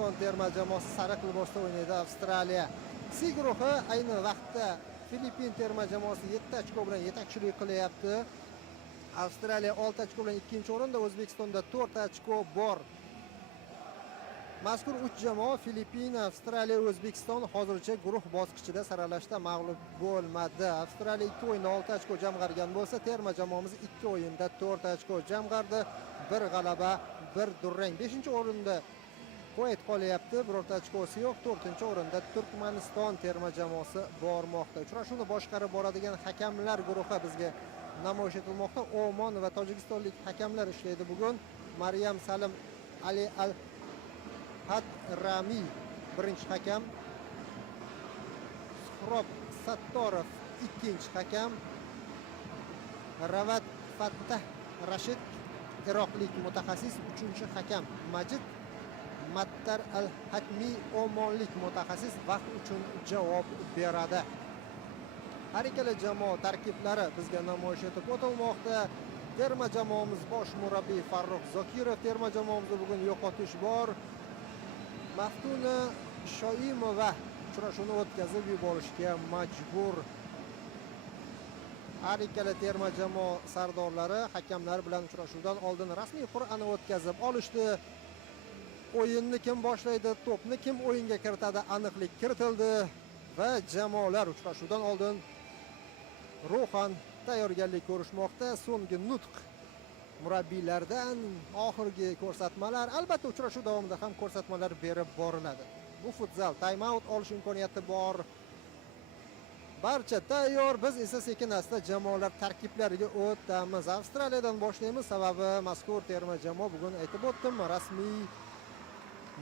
O'zbekiston terma jamoasi sariq libosda o'ynaydi. Avstraliya C guruhi ayni vaqtda Filippin terma jamoasi 7 ochko bilan yetakchilik qilyapti. Avstraliya 6 ochko bilan ikkinchi o'rinda, O'zbekistonda 4 ochko bor. Mazkur 3 jamoa Filippin, Avstraliya, O'zbekiston hozircha guruh bosqichida saralashda mag'lub bo'lmadi. Avstraliya 2 o'yinda 6 ochko jamg'argan bo'lsa, terma jamoamiz 2 o'yinda 4 ochko jamg'ardi. 1 g'alaba, 1 durang. 5-o'rinda Kuvayt qolyapti, birorta ochkosi yo'q. 4-o'rinda Turkmaniston terma jamoasi bormoqda. Uchrashuvni boshqarib boradigan hakamlar guruhi bizga namoyish etilmoqda. Omon va tojikistonlik hakamlar ishlaydi bugun. Maryam Salim Ali Al-Hadrami birinchi hakam, Suhrob Sattorov ikkinchi hakam, Ravat Fattah Rashid iroqlik mutaxassis uchinchi hakam, Majid Mattar Al-Hakmi omonlik mutaxassis vaqt uchun javob beradi. Har ikkala jamoa tarkiblari bizga namoyish etib o'tilmoqda. Terma jamoamiz bosh murabbiy Farruh Zokirov, terma jamoamizda bugun yo'qotish bor. Maftuna Shoimova uchrashuvni o'tkazib yuborishga majbur. Har ikkala terma jamoa sardorlari hakamlar bilan uchrashuvdan oldin rasmiy qur'ani o'tkazib olishdi. O'yinni kim boshlaydi, to'pni kim o'yinga kiritadi, aniqlik kiritildi va jamoalar uchrashuvdan oldin ruhan tayyorgarlik ko'rishmoqda. So'nggi nutq murabbiylardan, oxirgi ko'rsatmalar, albatta uchrashuv davomida ham ko'rsatmalar berib boriladi. Bu futzal, time out olish imkoniyati bor. Barcha tayyor, biz esa sekin-asta jamoalar tarkiblariga o'tamiz. Avstraliyadan boshlaymiz, sababi mazkur terma jamoa bugun aytib o'tdim, rasmiy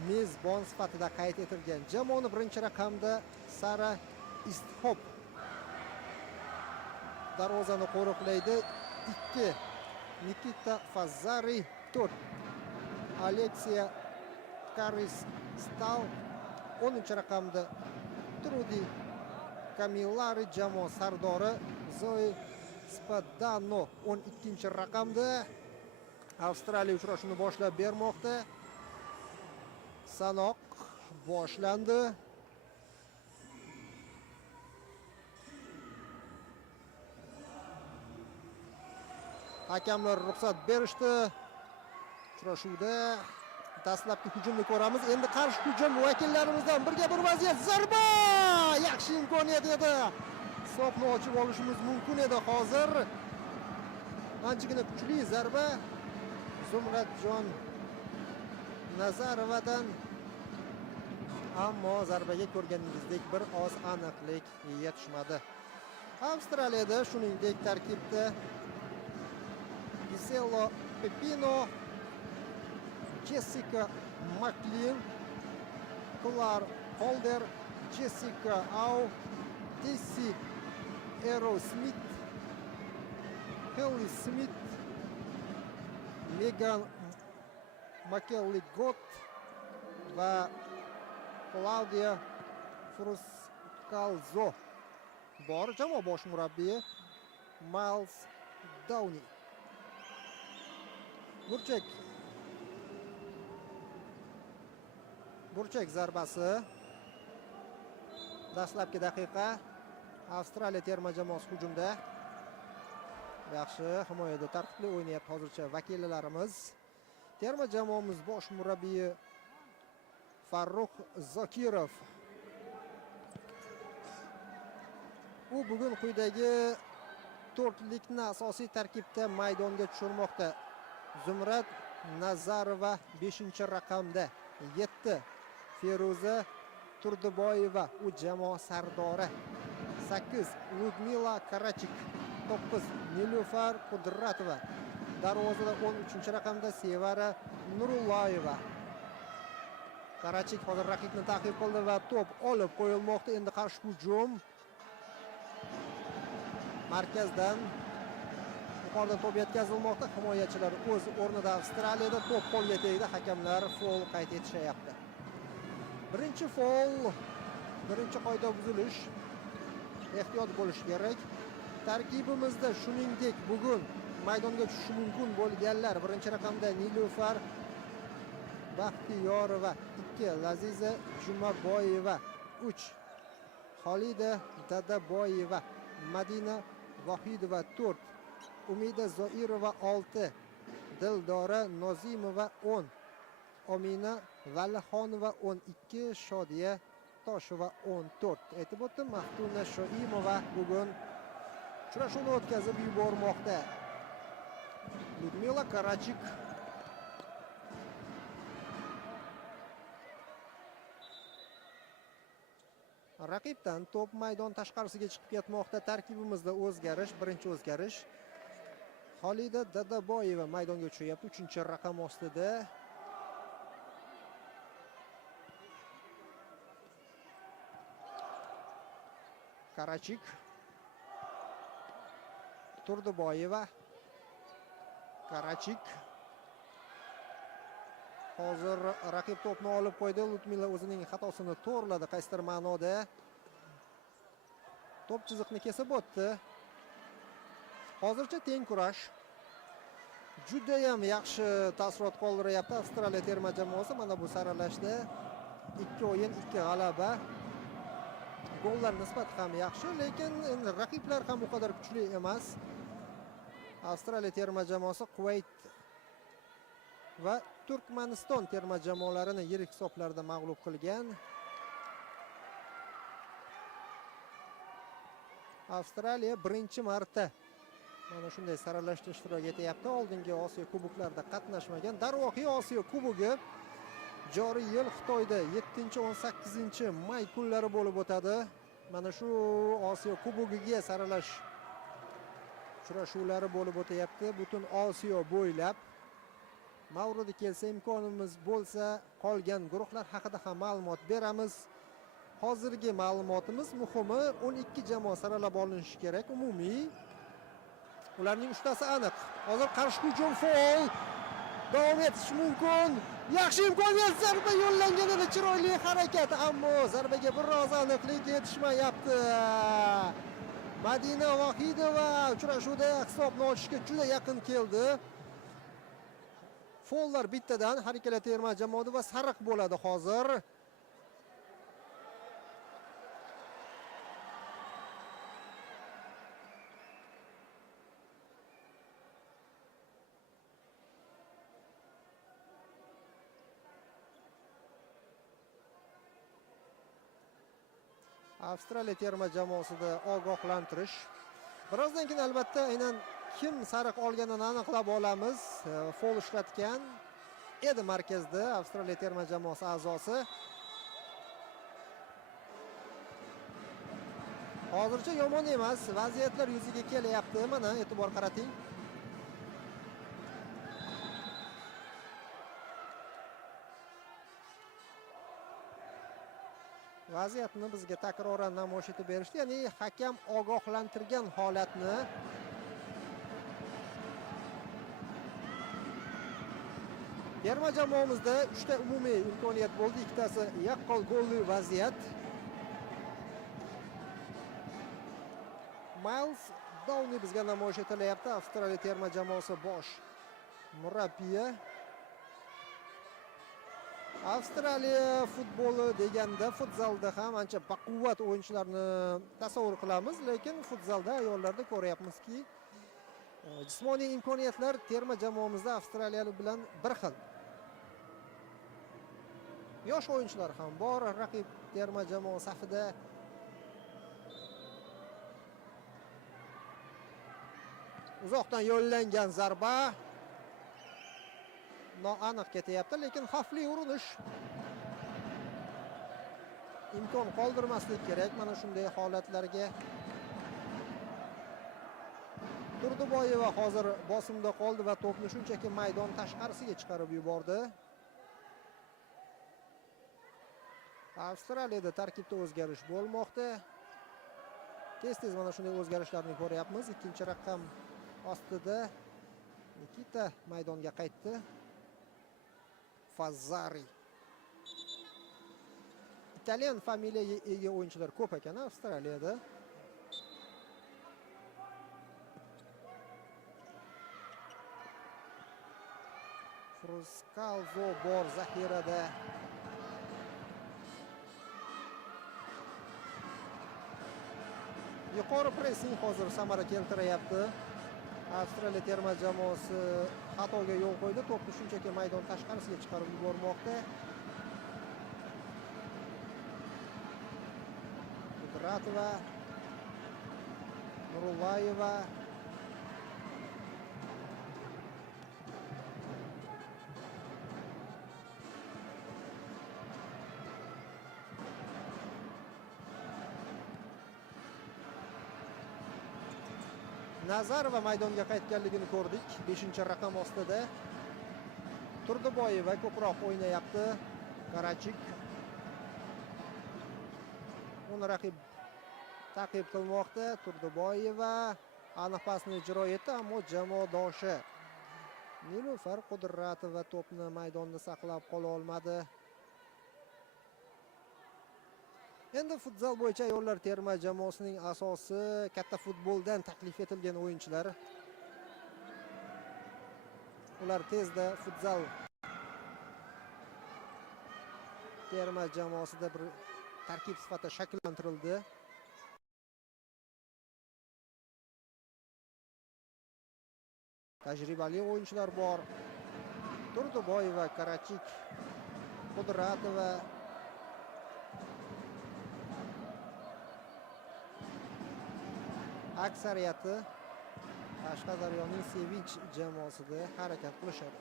mezbon sifatida qayd etilgan. Jamoani birinchi raqamda Sara Isthop darvozani qo'riqlaydi. 2 Nikita Fazari, 4 Aleksiya Karistal, 10-raqamda Trudi Kamilari jamoa sardori, Zoe Spadano 12-raqamda. Avstraliya uchrashuvni boshlab bermoqda. Sanoq boshlandi. Hakamlar ruxsat berishdi. Uchrashuvda dastlabki hujumni ko'ramiz. Endi qarshi hujum vakillarimizdan birga bir vaziyat, zarba! Yaxshi imkoniyat edi. Hisobni ochib olishimiz mumkin edi hozir. Anchagina kuchli zarba Zumradjon Nazarovadan, ammo zarbaga ko'rganingizdek bir oz aniqlik yetishmadi. Avstraliyada shuningdek tarkibda Giselo Pepino, Jessica Maclean, Claire Holder, Jessica Au, Daisy Aerosmith, Kelly Smith, Megan McKelly-Gott va Claudia Fruscalzo bor. Jamoa bosh murabbiyi Miles Downey. Burchak zarbasi. Dastlabki daqiqa. Avstraliya terma jamoasi hujumda. Yaxshi himoyada tartibli o'ynayapti hozircha vakillarimiz. Terma jamoamiz bosh murabbiyi Farruh Zokirov. U bugun quyidagi to'rtlikni asosiy tarkibda maydonga tushirmoqda. Zumrad Nazarova 5-raqamda, 7 Feruza Turdiboyeva, u jamoa sardori, 8 Ludmila Karachik, 9 Nilufar Qudratova, darvozada 13-raqamda Sevara Nurullayeva. Karachik hozir raqibni ta'qib qildi va to'p olib qo'yilmoqda. Endi qarshi hujum. Markazdan yuqoridan to'p yetkazilmoqda. Himoyachilar o'z o'rnida. Avstraliyada to'p qo'lga tegdi. Hakamlar foul qayd etishyapti. Birinchi foul, birinchi qoida buzilish. Ehtiyot bo'lish kerak. Tarkibimizda shuningdek bugun maydonga tushishi mumkin bo'lganlar: birinchi raqamda Nilufar Baxtiyorova 2, Laziza Jumaboyeva 3, Xolida Dadaboyeva, Madina Vohidova 4, Umida Zoirova 6, Dildora Nozimova 10, Omina Valixonova 12, Shodiya Toshova 14. Aytib o'tdim, Maftuna Shoimova bugun uchrashuvni o'tkazib yubormoqda. Lyudmila Karachik raqibdan to'p maydon tashqarisiga chiqib ketmoqda. Tarkibimizda o'zgarish, birinchi o'zgarish. Xolida Dadaboyeva maydonga tushyapti, 3-raqam ostida. Karachik, Turdiboyeva, Karachik. Hozir raqib to'pni olib qo'ydi. Lyudmila o'zining xatosini to'g'riladi qaysidir ma'noda. To'p chiziqni kesib o'tdi. Hozircha teng kurash. Juda ham yaxshi taassurot qoldiryapti Avstraliya terma jamoasi mana bu saralashda. 2 o'yin, 2 g'alaba. Gollar nisbati ham yaxshi, lekin raqiblar ham u qadar kuchli emas. Avstraliya terma jamoasi Kuvayt va Turkmaniston terma jamoalarini yirik hisoblarda mag'lub qilgan. Avstraliya birinchi marta mana shunday saralashda ishtirok etyapti. Oldingi Osiyo kuboklarida qatnashmagan. Darvoqe Osiyo kubogi joriy yil Xitoyda 7-18 may kunlari bo'lib o'tadi. Mana shu Osiyo kubogiga saralash uchrashuvlari bo'lib o'tyapti butun Osiyo bo'ylab. Mavrida kelsa, imkonimiz bo'lsa, qolgan guruhlar haqida ham ma'lumot beramiz. Hozirgi ma'lumotimiz muhimi 12 jamoa saralab olinishi kerak umumiy. Ularning 3tasi aniq. Hozir qarshi hujum faol. Davom etish mumkin. Yaxshi imkoniyat, zarba yo'llangan edi, chiroyli harakat, ammo zarbaga biroz aniqlik yetishmayapti. Madina Vohidova uchrashuvda hisobni ochishga juda yaqin keldi. Follar bittadan har ikkala terma jamoada va sariq bo'ladi hozir. Avstraliya terma jamoasida ogohlantirish. Birozdan keyin albatta aynan kim sariq olganini aniqlab olamiz. Foul ishlatgan edi markazda Avstraliya terma jamoasi a'zosi. Hozircha yomon emas, vaziyatlar yuziga kelyapti. Mana e'tibor qarating. Vaziyatni bizga takroran namoyish etib berishdi, ya'ni hakam ogohlantirgan holatni. Terma jamoamizda 3 ta umumiy imkoniyat bo'ldi, 2tasi yaqqol golli vaziyat. Miles Downie bizga namoyish etilyapti, Avstraliya terma jamoasi bosh murabbiyi. Avstraliya futboli deganda futzalda ham ancha baquvvat o'yinchilarni tasavvur qilamiz, lekin futzalda ayollarda ko'ryapmizki, jismoniy imkoniyatlar terma jamoamizda avstraliyalik bilan bir xil. Yosh o'yinchilar ham bor raqib terma jamoa safida. Uzoqdan yo'llangan zarba noaniq ketyapti, lekin xavfli urinish. Imkon qoldirmaslik kerak mana shunday holatlarga. Turdiboyeva hozir bosimda qoldi va to'pni shunchaki maydon tashqarisiga chiqarib yubordi. Avstraliyada tarkibda o'zgarish bo'lmoqda. Tez-tez mana shunday o'zgarishlarni ko'ryapmiz. Ikkinchi raqam ostida Nikita maydonga qaytdi. Fazzari. Italyan familiyaga ega o'yinchilar ko'p ekan Avstraliyada. Truskalzo bor zaxirada. Yuqori pressing hozir samara keltiryapti. Avstraliya terma jamoasi xatoga yo'l qo'ydi. To'pni shunchaki maydon tashqarisiga chiqarib yubormoqda. Qudratova, Nurullayeva, Nazarova maydonga qaytganligini ko'rdik. 5-raqam ostida. Turdiboyeva ko'proq o'ynayapti. Karachik uni raqib ta'qib qilmoqda. Turdiboyeva aniq pasni ijro etdi, ammo jamoadoshi Nilufar Qudratova to'pni maydonda saqlab qola olmadi. Endi futzal bo'yicha ayollar terma jamoasining asosi katta futboldan taklif etilgan o'yinchilar. Ular tezda futzal terma jamoasida bir tarkib sifatida shakllantirildi. Tajribali o'yinchilar bor. Turdiboyeva, Karachik, Qudratova, aksariyati Qashqadaryoning Sevinch jamoasida harakat qilishadi.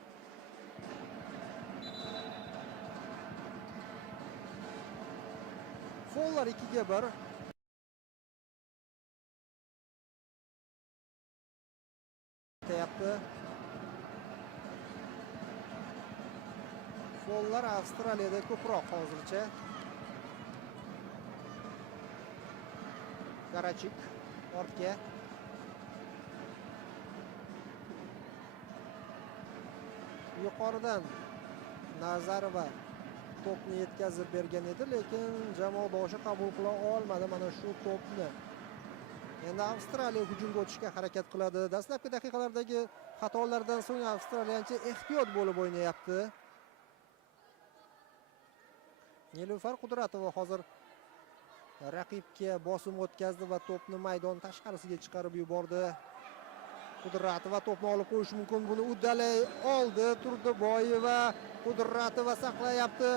Follar 2-1. Deyapti. Follar Avstraliyada ko'proq hozircha. Karachik ortga. Yuqoridan Nazarova to'pni yetkazib bergan edi, lekin jamoadoshi qabul qila olmadi mana shu to'pni. Endi Avstraliya hujumga o'tishga harakat qiladi. Dastlabki daqiqalardagi xatolardan so'ng avstraliyancha ehtiyot bo'lib o'ynayapti. Nilufar Qudratova hozir raqibga bosim o'tkazdi va to'pni maydon tashqarisiga chiqarib yubordi. Qudratova to'pni olib qo'yish mumkin. Buni uddalay oldi. Turdiboyeva, Qudratova saqlayapti.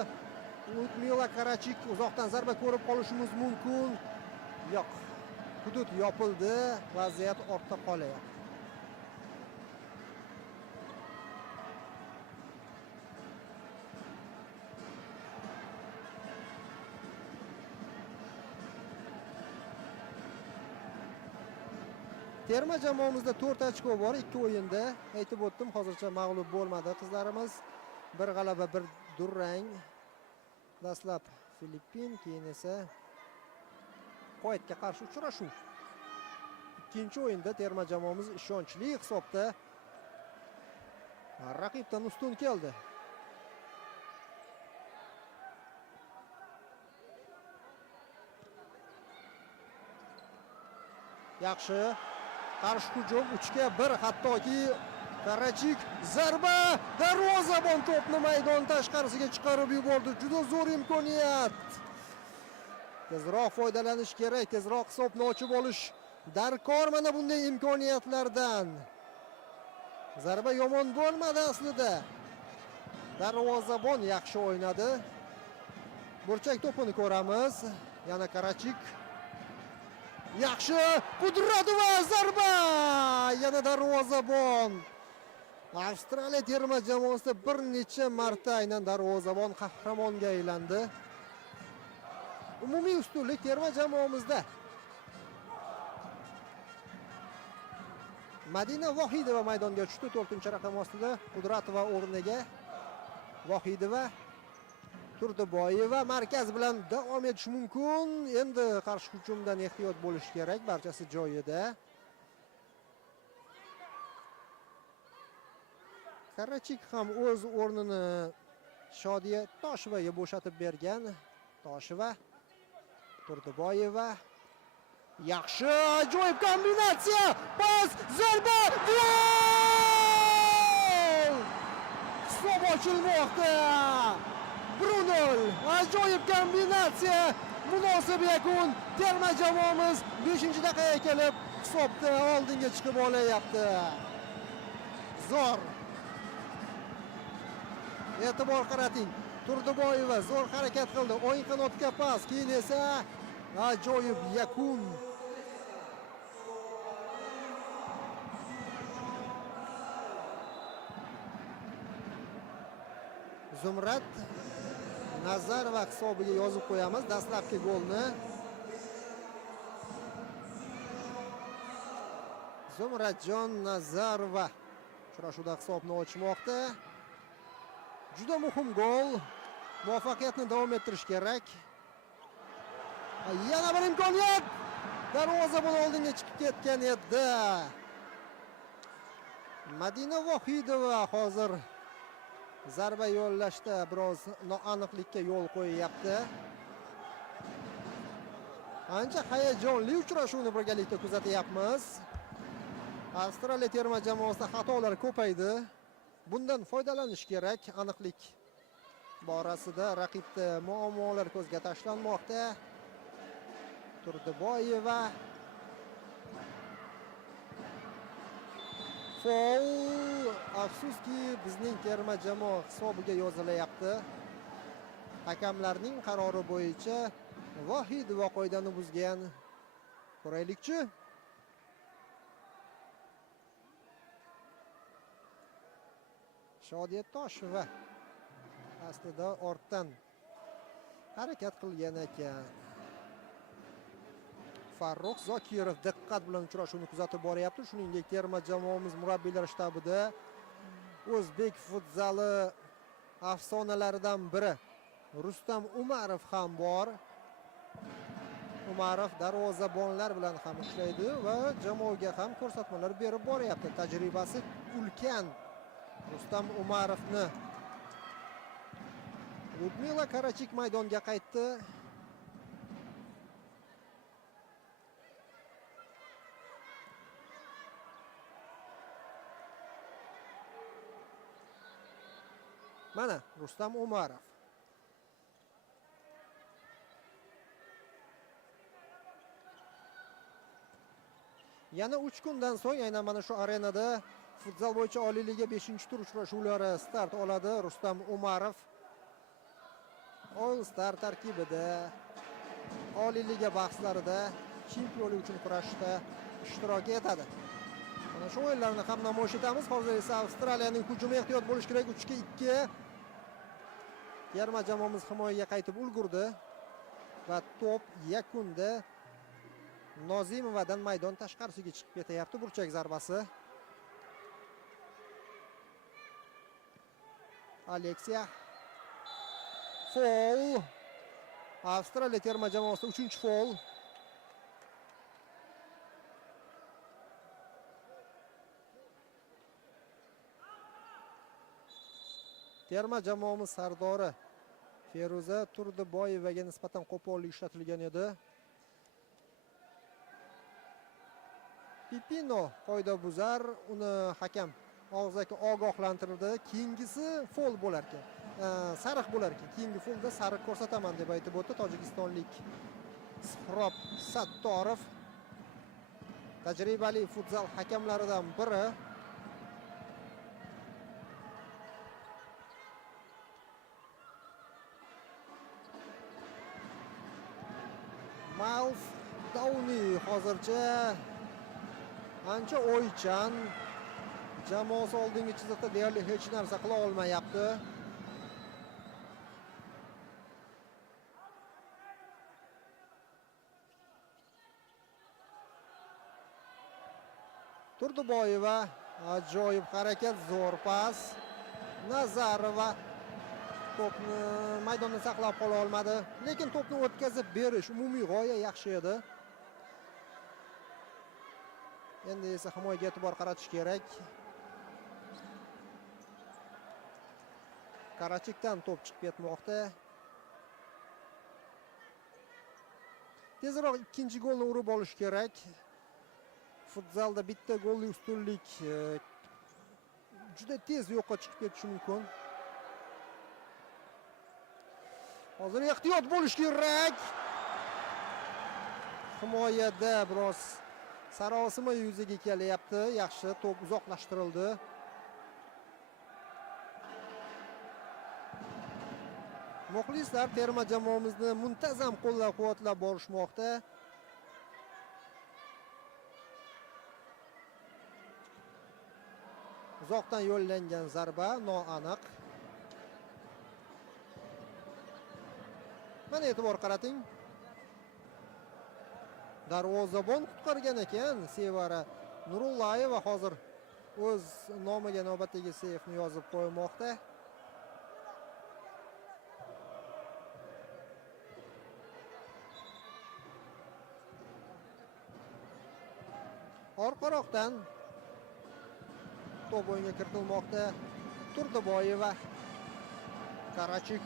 Ludmila Karachik uzoqdan zarba ko'rib qolishimiz mumkin. Yo'q. Hudud yopildi. Vaziyat ortda qolyapti. Terma jamoamizda 4 ochko bor 2 o'yinda. Aytib o'tdim, hozircha mag'lub bo'lmadi qizlarimiz. Bir g'alaba, bir durang. Dastlab Filippin, keyin esa Qo'yatga qarshi uchrashuv. Ikkinchi o'yinda terma jamoamiz ishonchli hisobda raqibdan ustun keldi. Yaxshi qarshi hujum 3-1, hattoki Karachik zarba, darvozabon to'pni maydon tashqarisiga chiqarib yubordi. Juda zo'r imkoniyat. Tezroq foydalanish kerak, tezroq hisobni ochib olish darkor mana bunday imkoniyatlardan. Zarba yomon bo'lmadi aslida. Darvozabon yaxshi o'ynadi. Burchak to'pini ko'ramiz. Yana Karachik. Yaxshi, Qudratova zarba! Yana darvozabon. Avstraliya terma jamoasida bir necha marta aynan darvozabon qahramonga aylandi. Umumiy ustunlik terma jamoamizda. Madina Vohidova maydonga tushdi 4-raqam ostida. Qudratova o'rniga. Vohidova, Turdiboyeva markaz bilan davom etish mumkin. Endi qarshi hujumdan ehtiyot bo'lish kerak, barchasi joyida. Karachik ham o'z o'rnini Shodiya Toshevaga bo'shatib bergan. Tosheva, Turdiboyeva. Yaxshi, ajoyib kombinatsiya. Pas, zarba, gol! hisob ochilmoqda. 1-0. Ajoyib kombinatsiya. Munosib yakun. Terma jamoamiz 5-daqiqaga kelib hisobda oldinga chiqib olyapti. Zo'r. E'tibor qarating. Turdiboyeva zo'r harakat qildi. O'yin qanotga pas, keyin esa ajoyib yakun. Zumrad Nazarova hisobiga yozib qo'yamiz dastlabki golni. Zumradjon Nazarova uchrashuvda hisobni ochmoqda. Juda muhim gol. Muvaffaqiyatni davom ettirish kerak. Yana bir imkoniyat. Darvozabon oldinga chiqib ketgan edi. Madina Vohidova hozir zarba yo'llashda biroz noaniqlikka yo'l qo'yyapti. Ancha hayajonli uchrashuvni birgalikda kuzatyapmiz. Avstraliya terma jamoasida xatolar ko'paydi. Bundan foydalanish kerak. Aniqlik borasida raqibda muammolar ko'zga tashlanmoqda. Turdiboyeva foul. Afsuski bizning terma jamoa hisobiga yozilyapti. Hakamlarning qarori bo'yicha Vohidova qoidani buzgan. Ko'raylikchi. Shodiya Tosheva aslida ortdan harakat qilgan ekan. Farruh Zokirov diqqat bilan uchrashuvni kuzatib boryapti. Shuningdek, terma jamoamiz murabbiylar shtabida o'zbek futzali afsonalaridan biri Rustam Umarov ham bor. Umarov darvozabonlar bilan ham ishlaydi va jamoaga ham ko'rsatmalar berib boryapti. Tajribasi ulkan Rustam Umarovni. Ludmila Karachik maydonga qaytdi. Mana Rustam Umarov. Yana 3 kundan so'ng aynan mana shu arenada futzal bo'yicha Oliy Liga 5-tur uchrashuvlari start oladi. Rustam Umarov All Star tarkibida Oliy Liga bahslarida chempionlik uchun kurashda ishtirok etadi. Mana shu o'yinlarni ham namoyish etamiz. Hozir esa Avstraliyaning hujumi ehtiyot bo'lish kerak. 3-2. Terma jamoamiz himoyaga qaytib ulgurdi va to'p yakunda Nozimovadan maydon tashqarisiga chiqib ketyapti. Burchak zarbasi. Aleksiya. Foul. Avstraliya terma jamoasida 3-foul. Terma jamoamiz sardori Feruza Turdiboyevaga nisbatan qo'pollik ishlatilgan edi. Pipino qoidabuzar, uni hakam og'zaki ogohlantirdi. Keyingisi foul bo'lar ekan. Sariq bo'lar ekan. Keyingi foulda sariq ko'rsataman deb aytib o'tdi tojikistonlik Suhrob Sattorov. Tajribali futzal hakamlaridan biri. Miles Downey hozircha ancha o'ychan. Jamoasi oldingi chiziqda deyarli hech narsa qila olmayapti. Turdiboyeva ajoyib harakat, zo'r pas. Nazarova to'pni maydonda saqlab qola olmadi, lekin to'pni o'tkazib berish umumiy g'oya yaxshi edi. Endi esa himoyaga e'tibor qaratish kerak. Karachikdan to'p chiqib ketmoqda. Tezroq ikkinchi golni urib olish kerak. Futzalda bitta golli ustunlik juda tez yo'qqa chiqib ketishi mumkin. Hozir ehtiyot bo'lish kerak. Himoyada biroz sarosima yuzaga kelyapti. Yaxshi, to'p uzoqlashtirildi. Muxlislar terma jamoamizni muntazam qo'llab-quvvatlab borishmoqda. Uzoqdan yo'llangan zarba noaniq. Mana e'tibor qarating. Darvozabon qutqargan ekan Sevara Nurullayeva hozir o'z nomiga navbatdagi seyfni yozib qo'ymoqda. Orqaroqdan to'p o'yinga kiritilmoqda. Turdiboyeva, Karachik,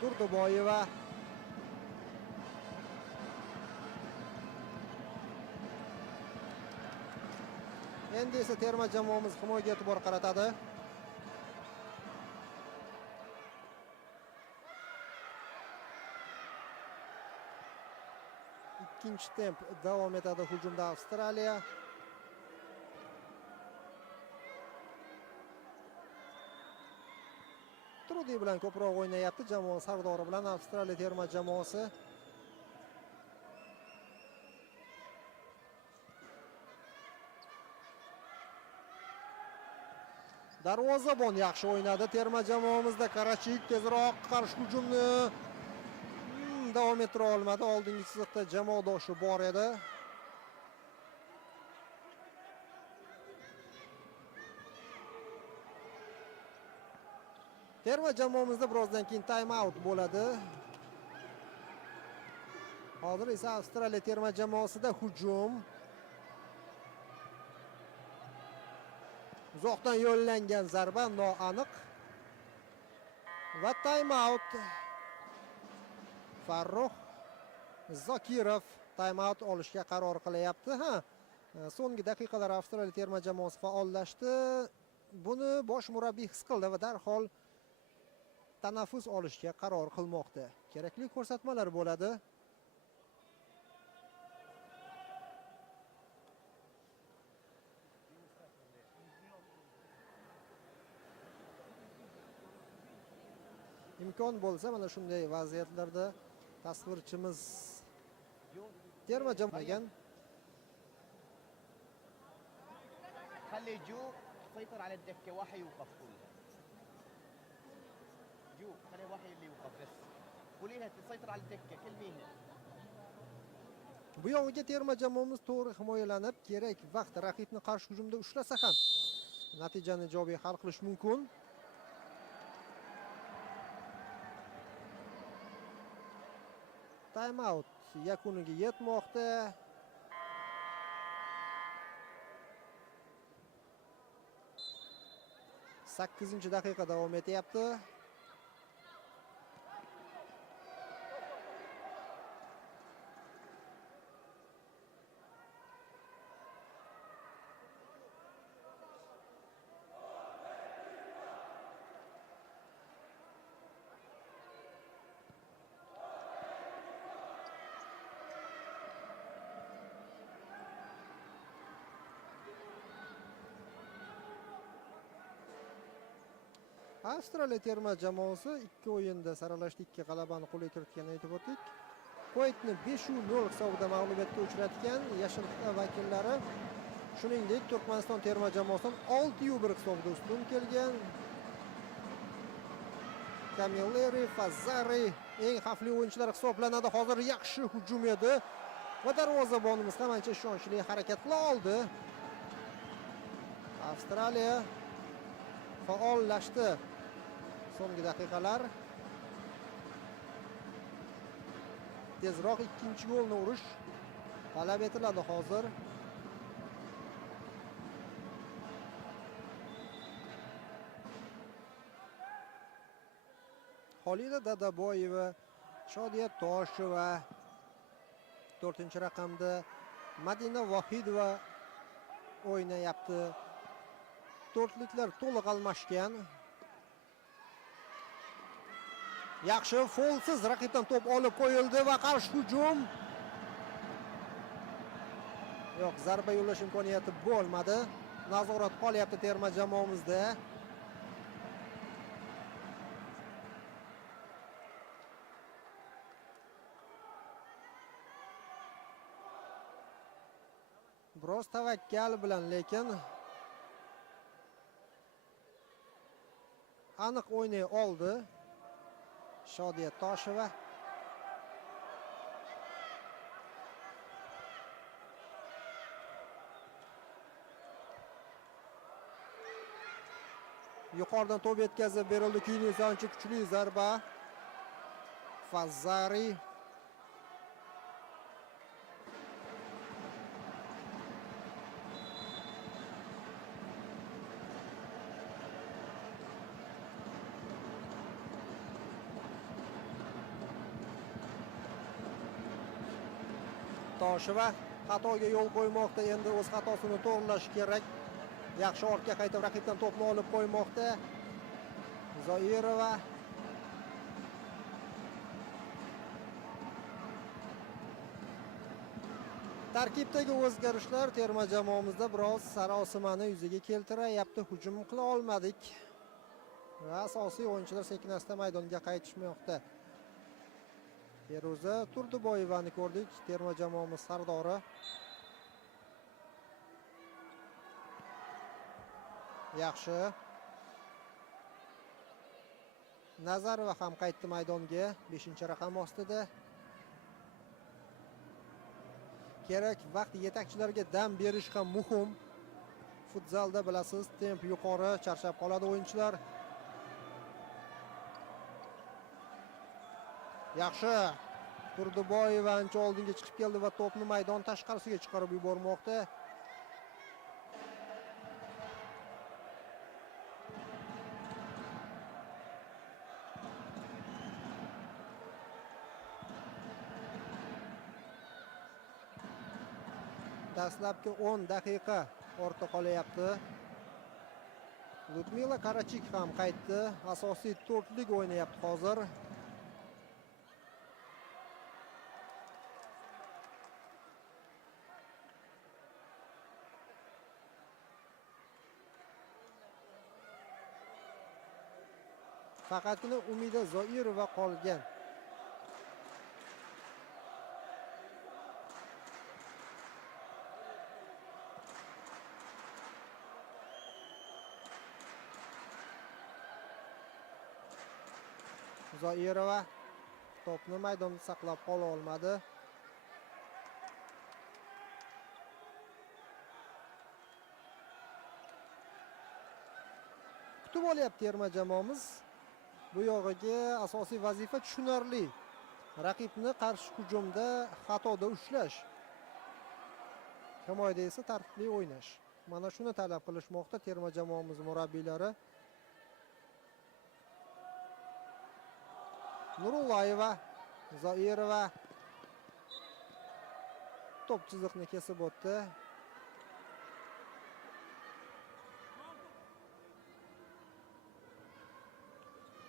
Turdiboyeva. Endi esa terma jamoamiz himoyaga e'tibor qaratadi. Ikkinchi temp davom etadi hujumda Avstraliya. Trudi bilan ko'proq o'ynayapti jamoa sardori bilan Avstraliya terma jamoasi. Darvozabon yaxshi o'ynadi terma jamoamizda. Karachik tezroq qarshi hujumni davom ettira olmadi. Oldingi chiziqda jamoadoshi bor edi. Terma jamoamizda birozdan keyin time out bo'ladi. Hozir esa Avstraliya terma jamoasida hujum. Uzoqdan yo'llangan zarba noaniq. Va time out. Farruh Zokirov time out olishga qaror qilyapti. So'nggi daqiqalar Avstraliya terma jamoasi faollashdi. Buni bosh murabbiy his qildi va darhol tanaffus olishga qaror qilmoqda. Kerakli ko'rsatmalar bo'ladi. Imkon bo'lsa mana shunday vaziyatlarda tasvirchimiz terma jamoagan خلي جو يسيطر على الدكه واحد يوقف كلها جو خلي واحد اللي يوقف بس قوليها تسيطر على الدكه كلميها bu yog'iga terma jamoamiz to'g'ri himoyalanib kerak vaqt raqibni qarshi hujumda ushlasa ham natijani ijobiy hal qilish mumkin. Time out yakuniga yetmoqda. Sakkizinchi daqiqa davom etyapti. Avstraliya terma jamoasi 2 o'yinda saralashda 2 g'alabani qo'lga kiritganini aytib o'tdik. Kuvaytni 5-0 hisobida mag'lubiyatga uchratgan yashil qit'a vakillari, shuningdek Turkmaniston terma jamoasidan 6-1 hisobida ustun kelgan. Kamilleri, Fazari eng xavfli o'yinchilar hisoblanadi. Hozir yaxshi hujum edi va darvozabonimiz ham ancha ishonchli harakat qila oldi. Avstraliya faollashdi. So'nggi daqiqalar. Tezroq ikkinchi golni urish talab etiladi hozir. Xolida Dadaboyeva, Shodiya Tosheva 4-raqamda Madina Vohidova o'ynayapti. To'rtliklar to'liq almashgan. Yaxshi foulsiz raqibdan to'p olib qo'yildi va qarshi hujum. Yo'q, zarba yo'llash imkoniyati bo'lmadi. Nazorat qolyapti terma jamoamizda. Biroz tavakkal bilan, lekin aniq o'ynay oldi Shodiya Tosheva. Yuqoridan to'p yetkazib berildi. Kuynis ancha kuchli zarba. Fazzari Tosheva xatoga yo'l qo'ymoqda. Endi o'z xatosini to'g'rilash kerak. Yaxshi ortga qaytib raqibdan to'pni olib qo'ymoqda. Zoirova tarkibdagi o'zgarishlar terma jamoamizda biroz sarosimani yuzaga keltirayapti. Hujum qila olmadik va asosiy o'yinchilar sekin-asta maydonga qaytishmoqda. Feruza Turdiboyevani ko'rdik, terma jamoamiz sardori. Yaxshi. Nazarova ham qaytdi maydonga, 5-raqam ostida. Kerak vaqt yetakchilarga dam berish ham muhim. Futzalda bilasiz, temp yuqori, charchab qoladi o'yinchilar. Yaxshi. Turdiboyeva ancha oldinga chiqib keldi va to'pni maydon tashqarisiga chiqarib yubormoqda. Dastlabki 10 daqiqa ortda qolyapti. Ludmila Karachik ham qaytdi. Asosiy to'rtlik o'ynayapti hozir. Faqatgina Umida Zoirova qolgan. Zoirova to'pni maydonda saqlab qola olmadi. Kutib olyapti terma jamoamiz. Bu yog'iga asosiy vazifa tushunarli. Raqibni qarshi hujumda xatoda ushlash. Himoyada esa tartibli o'ynash. Mana shuni talab qilishmoqda terma jamoamiz murabbiylari. Nurullayeva, Zoirova to'p chiziqni kesib o'tdi.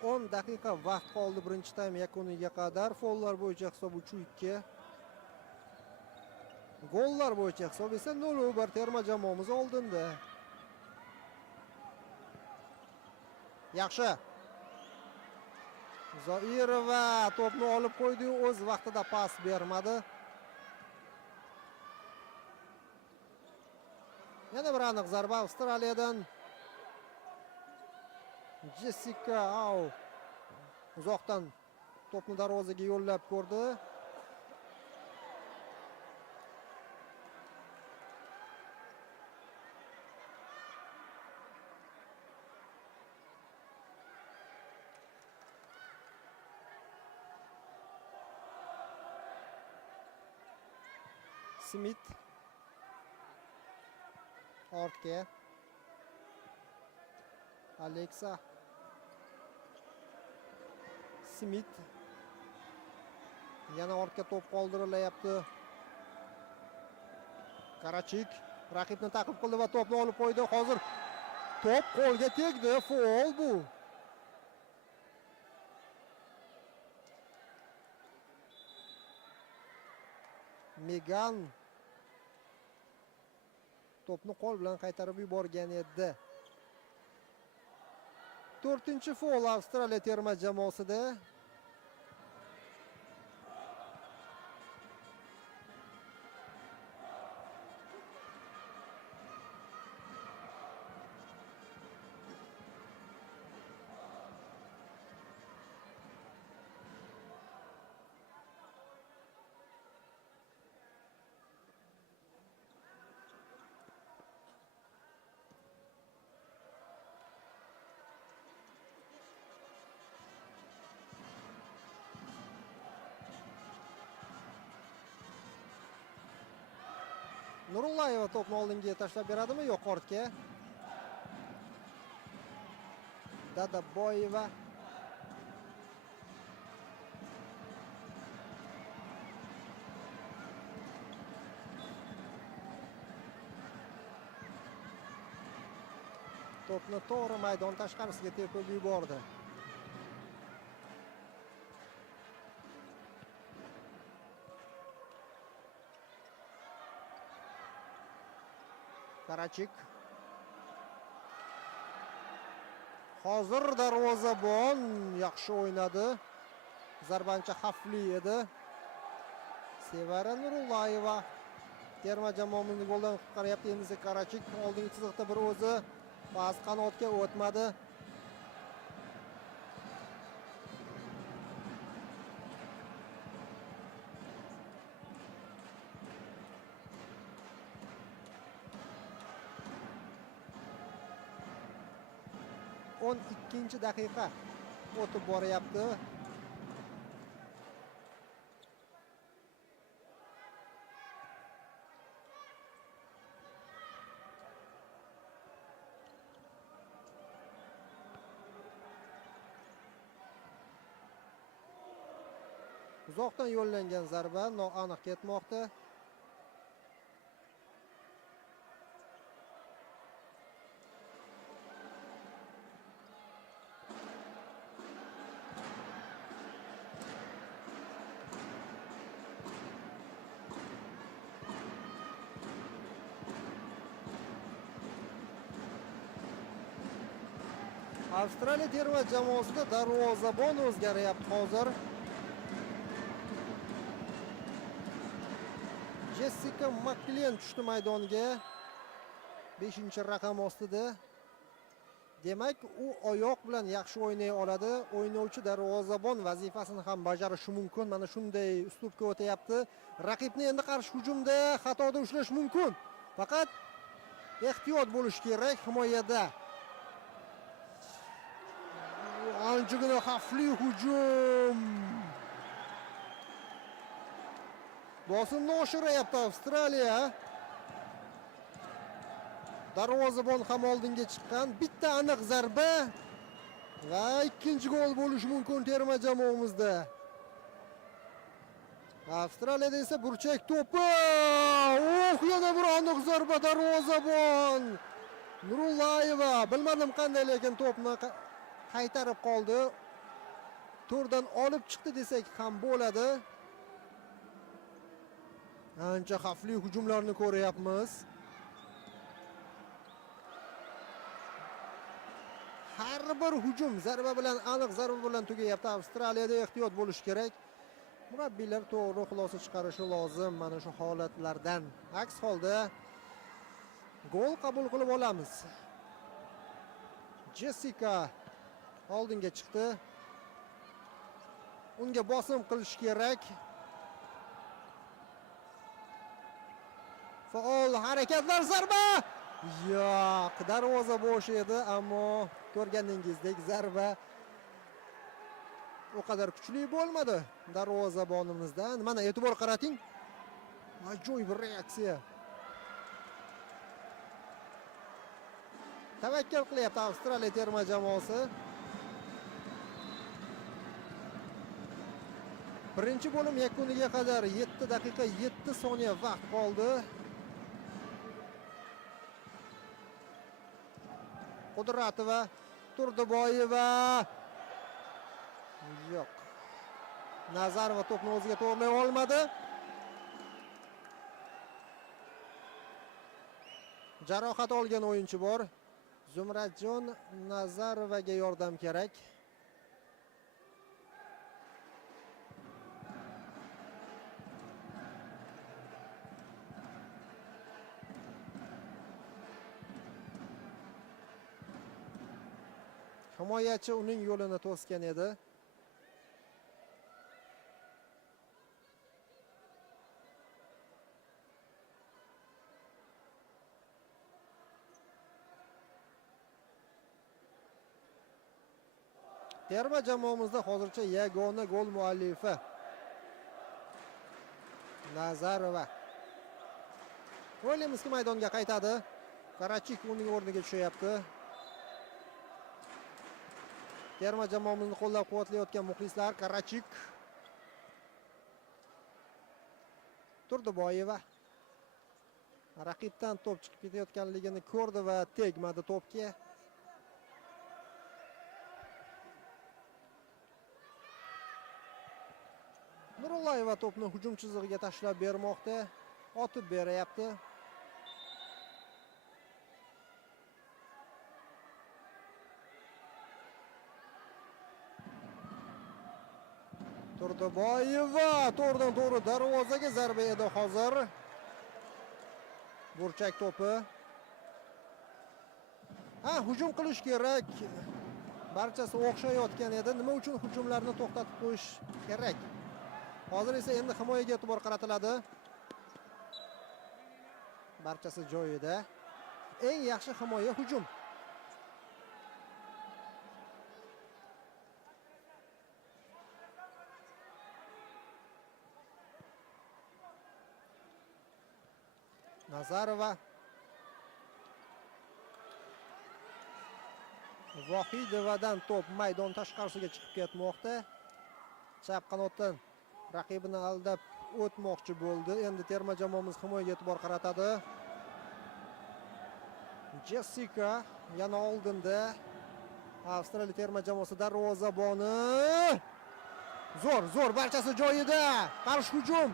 o'n daqiqa vaqt qoldi birinchi taym yakuniga qadar. Foullar bo'yicha hisob 3-2. Gollar bo'yicha hisob esa 0-1 terma jamoamiz oldinda. Yaxshi. Zoirova to'pni olib qo'ydi, o'z vaqtida pas bermadi. Yana bir aniq zarba Avstraliyadan. Jessica Au uzoqdan to'pni darvozaga yo'llab ko'rdi. Smith ortga. Alexa Smith yana ortga to'p qoldirilyapti. Karachik raqibni ta'qib qildi va to'pni olib qo'ydi. Hozir to'p qo'lga tegdi. Foul bu. Megan to'pni qo'l bilan qaytarib yuborgan edi. 4-foul Avstraliya terma jamoasida. Nurullayeva to'pni oldinga tashlab beradimi? Yo'q, ortga. Dadaboyeva. To'pni to'g'ri maydon tashqarisiga tepib yubordi. Karachik. Hozir darvozabon yaxshi o'ynadi. Zarbancha xavfli edi. Sevara Nurullayeva terma jamoamizni goldan qutqaryapti. Endi Karachik oldingi chiziqda bir o'zi past qanotga o'tmadi. ikkinchi daqiqa o'tib boryapti. Uzoqdan yo'llangan zarba noaniq ketmoqda. Avstraliya terma jamoasida darvozabon o'zgaryapti hozir. Jessica Maklen tushdi maydonga. 5-raqam ostida. Demak, u oyoq bilan yaxshi o'ynay oladi. O'ynovchi darvozabon vazifasini ham bajarishi mumkin. Mana shunday uslubga o'tayapti. Raqibni endi qarshi hujumda xatoda ushlash mumkin. Faqat ehtiyot bo'lish kerak himoyada. Anchagina xavfli hujum. Bosimni oshirayapti Avstraliya. Darvozabon ham oldinga chiqqan. Bitta aniq zarba va ikkinchi gol bo'lishi mumkin terma jamoamizda. Avstraliyada esa burchak to'pi. Yana bir aniq zarba darvozabon. Nurullayeva bilmadim qanday, lekin to'pni qaytarib qoldi. To'rdan olib chiqdi desak ham bo'ladi. Ancha xavfli hujumlarni ko'ryapmiz. Har bir hujum zarba bilan, aniq zarba bilan tugayapti. Avstraliyada ehtiyot bo'lish kerak. Murabbiylar to'g'ri xulosa chiqarishi lozim mana shu holatlardan. Aks holda gol qabul qilib olamiz. Jessica oldinga chiqdi. Unga bosim qilish kerak. Faol harakatlar, zarba! Yo'q, darvoza bo'sh edi, ammo ko'rganingizdek zarba o qadar kuchli bo'lmadi darvozabonimizdan. Mana e'tibor qarating. Ajoyib reaksiya. Tavakkal qilyapti Avstraliya terma jamoasi. Birinchi bo'lim yakuniga qadar 7 daqiqa 7 soniya vaqt qoldi. Qudratova, Turdiboyeva. Yo'q. Nazarova to'pni o'ziga to'g'rilay olmadi. jarohat olgan o'yinchi bor. Zumradjon Nazarovaga yordam kerak. Himoyachi uning yo'lini to'sgan edi. Terma jamoamizda hozircha yagona gol muallifi Nazarova. O'ylaymizki maydonga qaytadi. Karachik uning o'rniga tushyapti. Terma jamoamizni qo'llab-quvvatlayotgan muxlislar Karachik. Turdiboyeva raqibdan to'p chiqib ketayotganligini ko'rdi va tegmadi to'pga. Nurullayeva to'pni hujum chizig'iga tashlab bermoqda. Otib beryapti. Turdiboyeva to'g'ridan to'g'ri darvozaga zarba edi hozir. Burchak to'pi. Hujum qilish kerak. Barchasi o'xshayotgan edi. Nima uchun hujumlarni to'xtatib qo'yish kerak? Hozir esa endi himoyaga e'tibor qaratiladi. Barchasi joyida. Eng yaxshi himoya hujum. Nazarova. Vohidovadan to'p maydon tashqarisiga chiqib ketmoqda. Chap qanotdan raqibini aldab o'tmoqchi bo'ldi. Endi terma jamoamiz himoyaga e'tibor qaratadi. Jessica yana oldinda. Avstraliya terma jamoasi darvozaboni. Zo'r, barchasi joyida. Qarshi hujum.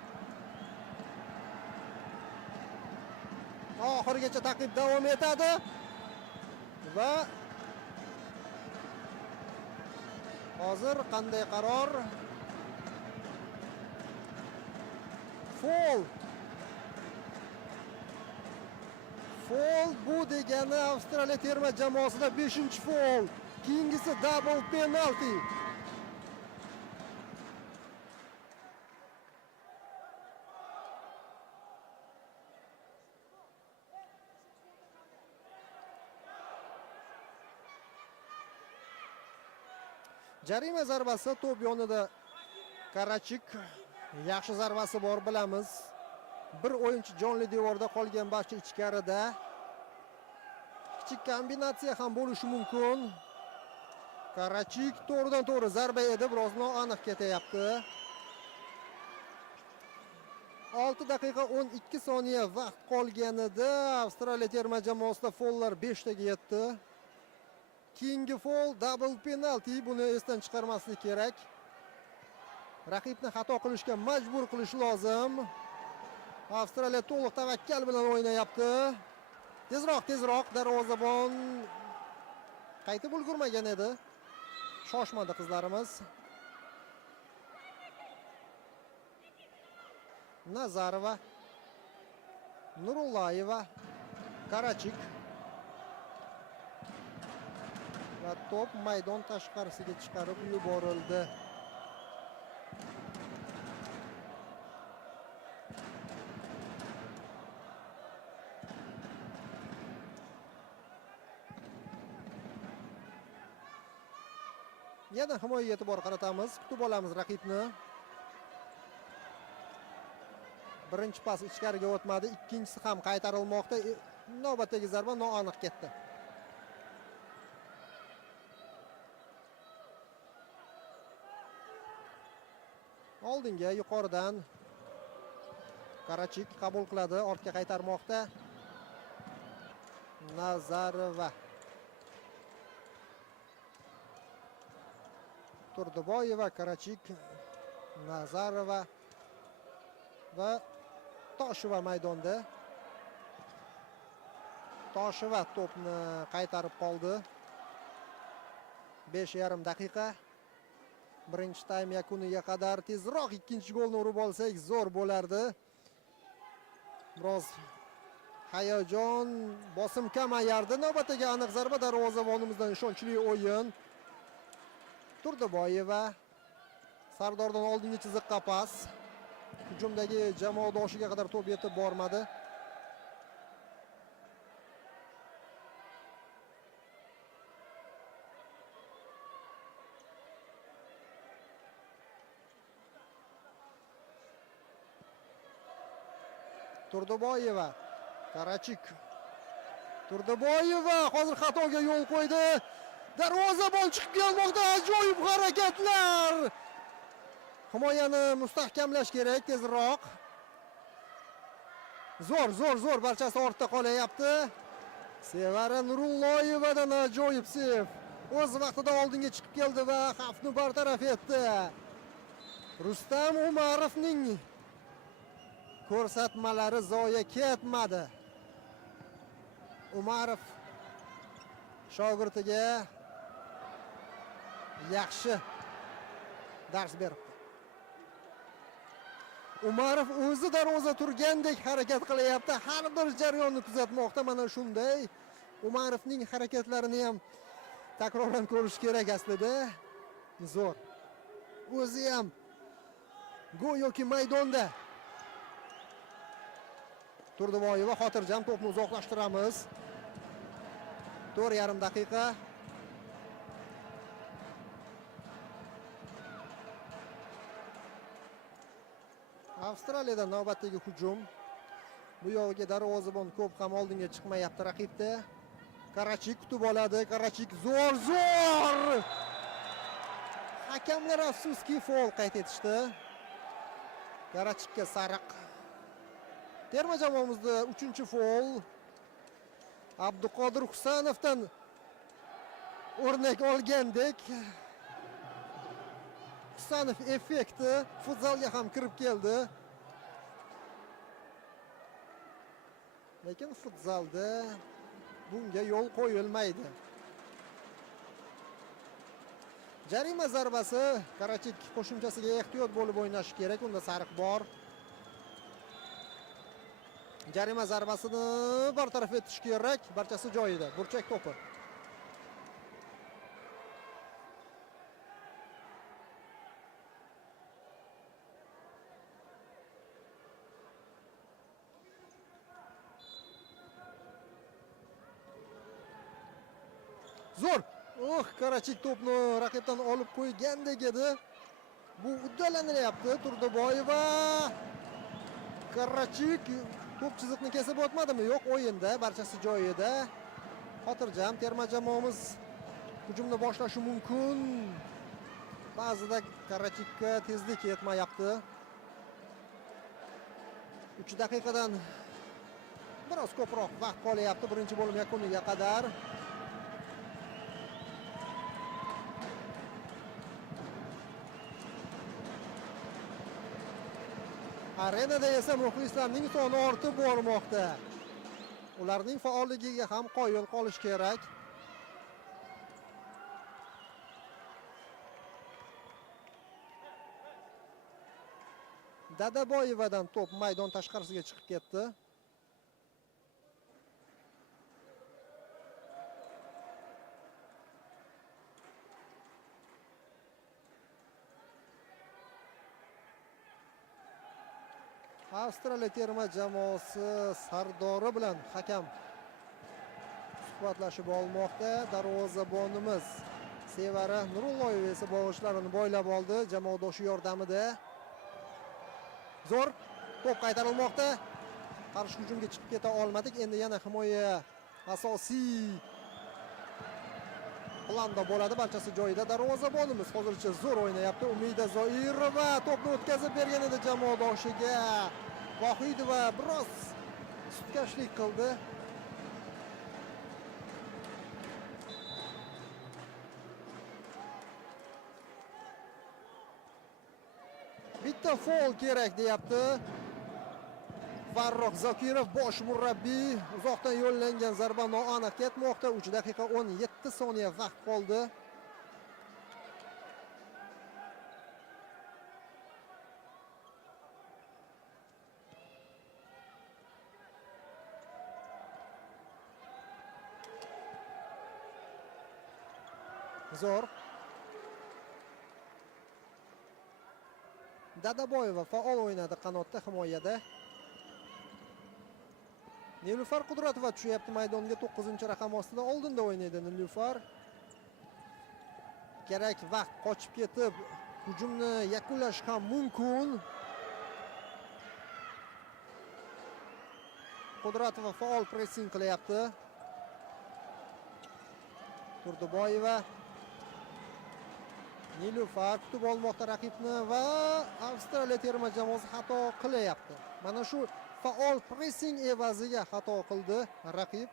Oxirigacha ta'qib davom etadi. Va hozir qanday qaror? Foul bu degani Avstraliya terma jamoasida 5-foul. Keyingisi double penalty. Jarima zarbasi to'p yonida Karachik. Yaxshi zarbasi bor bilamiz. Bir o'yinchi jonli devorda qolgan, barcha ichkarida. Kichik kombinatsiya ham bo'lishi mumkin. Karachik to'g'ridan to'g'ri zarba edi, biroz noaniq ketyapti. 6 daqiqa 12 soniya vaqt qolganida Avstraliya terma jamoasida foullar 5 taga yetdi. Keyingi foul double penalty, buni esdan chiqarmaslik kerak. Raqibni xato qilishga majbur qilish lozim. Avstraliya to'liq tavakkal bilan o'ynayapti. Tezroq darvozabon qaytib ulgurmagan edi. Shoshmadi qizlarimiz. Nazarova, Nurullayeva, Karachik va to'p maydon tashqarisiga chiqarib yuborildi. Yana himoyaga e'tibor qaratamiz. Kutib olamiz raqibni. Birinchi pas ichkariga o'tmadi, ikkinchisi ham qaytarilmoqda. Navbatdagi zarba noaniq ketdi. Oldinga yuqoridan Karachik qabul qiladi, ortga qaytarmoqda. Nazarova. Turdiboyeva, Karachik, Nazarova va Tosheva maydonda. Tosheva to'pni qaytarib qoldi. 5,5 daqiqa. Birinchi taym yakuniga qadar tezroq ikkinchi golni urib olsak zo'r bo'lardi. Biroz hayajon, bosim kamayardi. Navbatdagi aniq zarba darvozabonimizdan ishonchli o'yin. Turdiboyeva Sardordan oldingi chiziqqa pas. Hujumdagi jamoadoshiga qadar to'p yetib bormadi. Turdiboyeva, Karachik. Turdiboyeva hozir xatoga yo'l qo'ydi. Darvozabon chiqib kelmoqda, ajoyib harakatlar. Himoyani mustahkamlash kerak tezroq. Zo'r, barchasi ortda qolyapti. Sevara Nurulloyevadan ajoyib sev. O'z vaqtida oldinga chiqib keldi va xavfni bartaraf etdi. Rustam Umarovning ko'rsatmalari zoya ketmadi. Umarov shogirdiga yaxshi dars beribdi. Umarov o'zi darvoza turgandek harakat qilyapti. Har bir jarayonni kuzatmoqda. Mana shunday Umarovning harakatlarini ham takrordan ko'rish kerak aslida. Zo'r. O'zi ham go'yoki maydonda. Turdiboyeva xotirjam to'pni uzoqlashtiramiz. 4,5 daqiqa. Avstraliyada navbatdagi hujum. Bu yog'iga darvozabon ko'p ham oldinga chiqmayapti raqibda. Karachik kutib oladi. Karachik zo'r. Hakamlar afsuski faul qayd etishdi. Karachikka sariq. Terma jamoamizda 3-faul. Abduqodir Husanovdan o'rnak olgandek Husanov effekti futzalga ham kirib keldi. Lekin futzalda bunga yo'l qo'yilmaydi. Jarima zarbasi, Karachik qo'shimchasiga ehtiyot bo'lib o'ynashi kerak, unda sariq bor. Jarima zarbasini bartaraf etish kerak, barchasi joyida. Burchak to'pi. Zo'r. Karachik to'pni raqibdan olib qo'ygandek edi. Bu uddalanilyapti. Turdiboyeva. Karachik to'p chiziqni kesib o'tmadimi? Yo'q, o'yinda, barchasi joyida. Xotirjam terma jamoamiz hujumni boshlashi mumkin. Ba'zida Karachikka tezlik yetmayapti. 3 daqiqadan biroz ko'proq vaqt qolyapti birinchi bo'lim yakuniga qadar. Arenada esa muxlislarning soni ortib bormoqda. Ularning faolligiga ham qoyil qolish kerak. Dadaboyevadan to'p maydon tashqarisiga chiqib ketdi. Avstraliya terma jamoasi sardori bilan hakam suhbatlashib olmoqda. Darvozabonimiz Sevara Nurulloyeva esa bog'ichlarini bo'ylab oldi jamoadoshi yordamida. Zo'r to'p qaytarilmoqda. Qarshi hujumga chiqib keta olmadik. Endi yana himoya asosiy planda bo'ladi. Barchasi joyida. Darvozabonimiz hozircha zo'r o'ynayapti. Umida Zoirova to'pni o'tkazib bergan edi jamoadoshiga. Vohidova biroz sutkashlik qildi. Bitta faul kerak deyapti. Farruh Zokirov bosh murabbiy, uzoqdan yo'llangan zarba noaniq ketmoqda. 3 daqiqa 17 soniya vaqt qoldi. Zo'r. Dadaboyeva faol o'ynadi qanotda, himoyada. Nilufar Qudratova tushyapti maydonga, 9-raqam ostida oldinda o'ynaydi Nilufar. Kerak vaqt qochib ketib, hujumni yakunlash ham mumkin. Qudratova faol pressing qilyapti. Turduboyeva, Nilufar kutib olmoqda raqibni va Avstraliya terma jamoasi xato qilyapti. Mana shu faol pressing evaziga xato qildi raqib.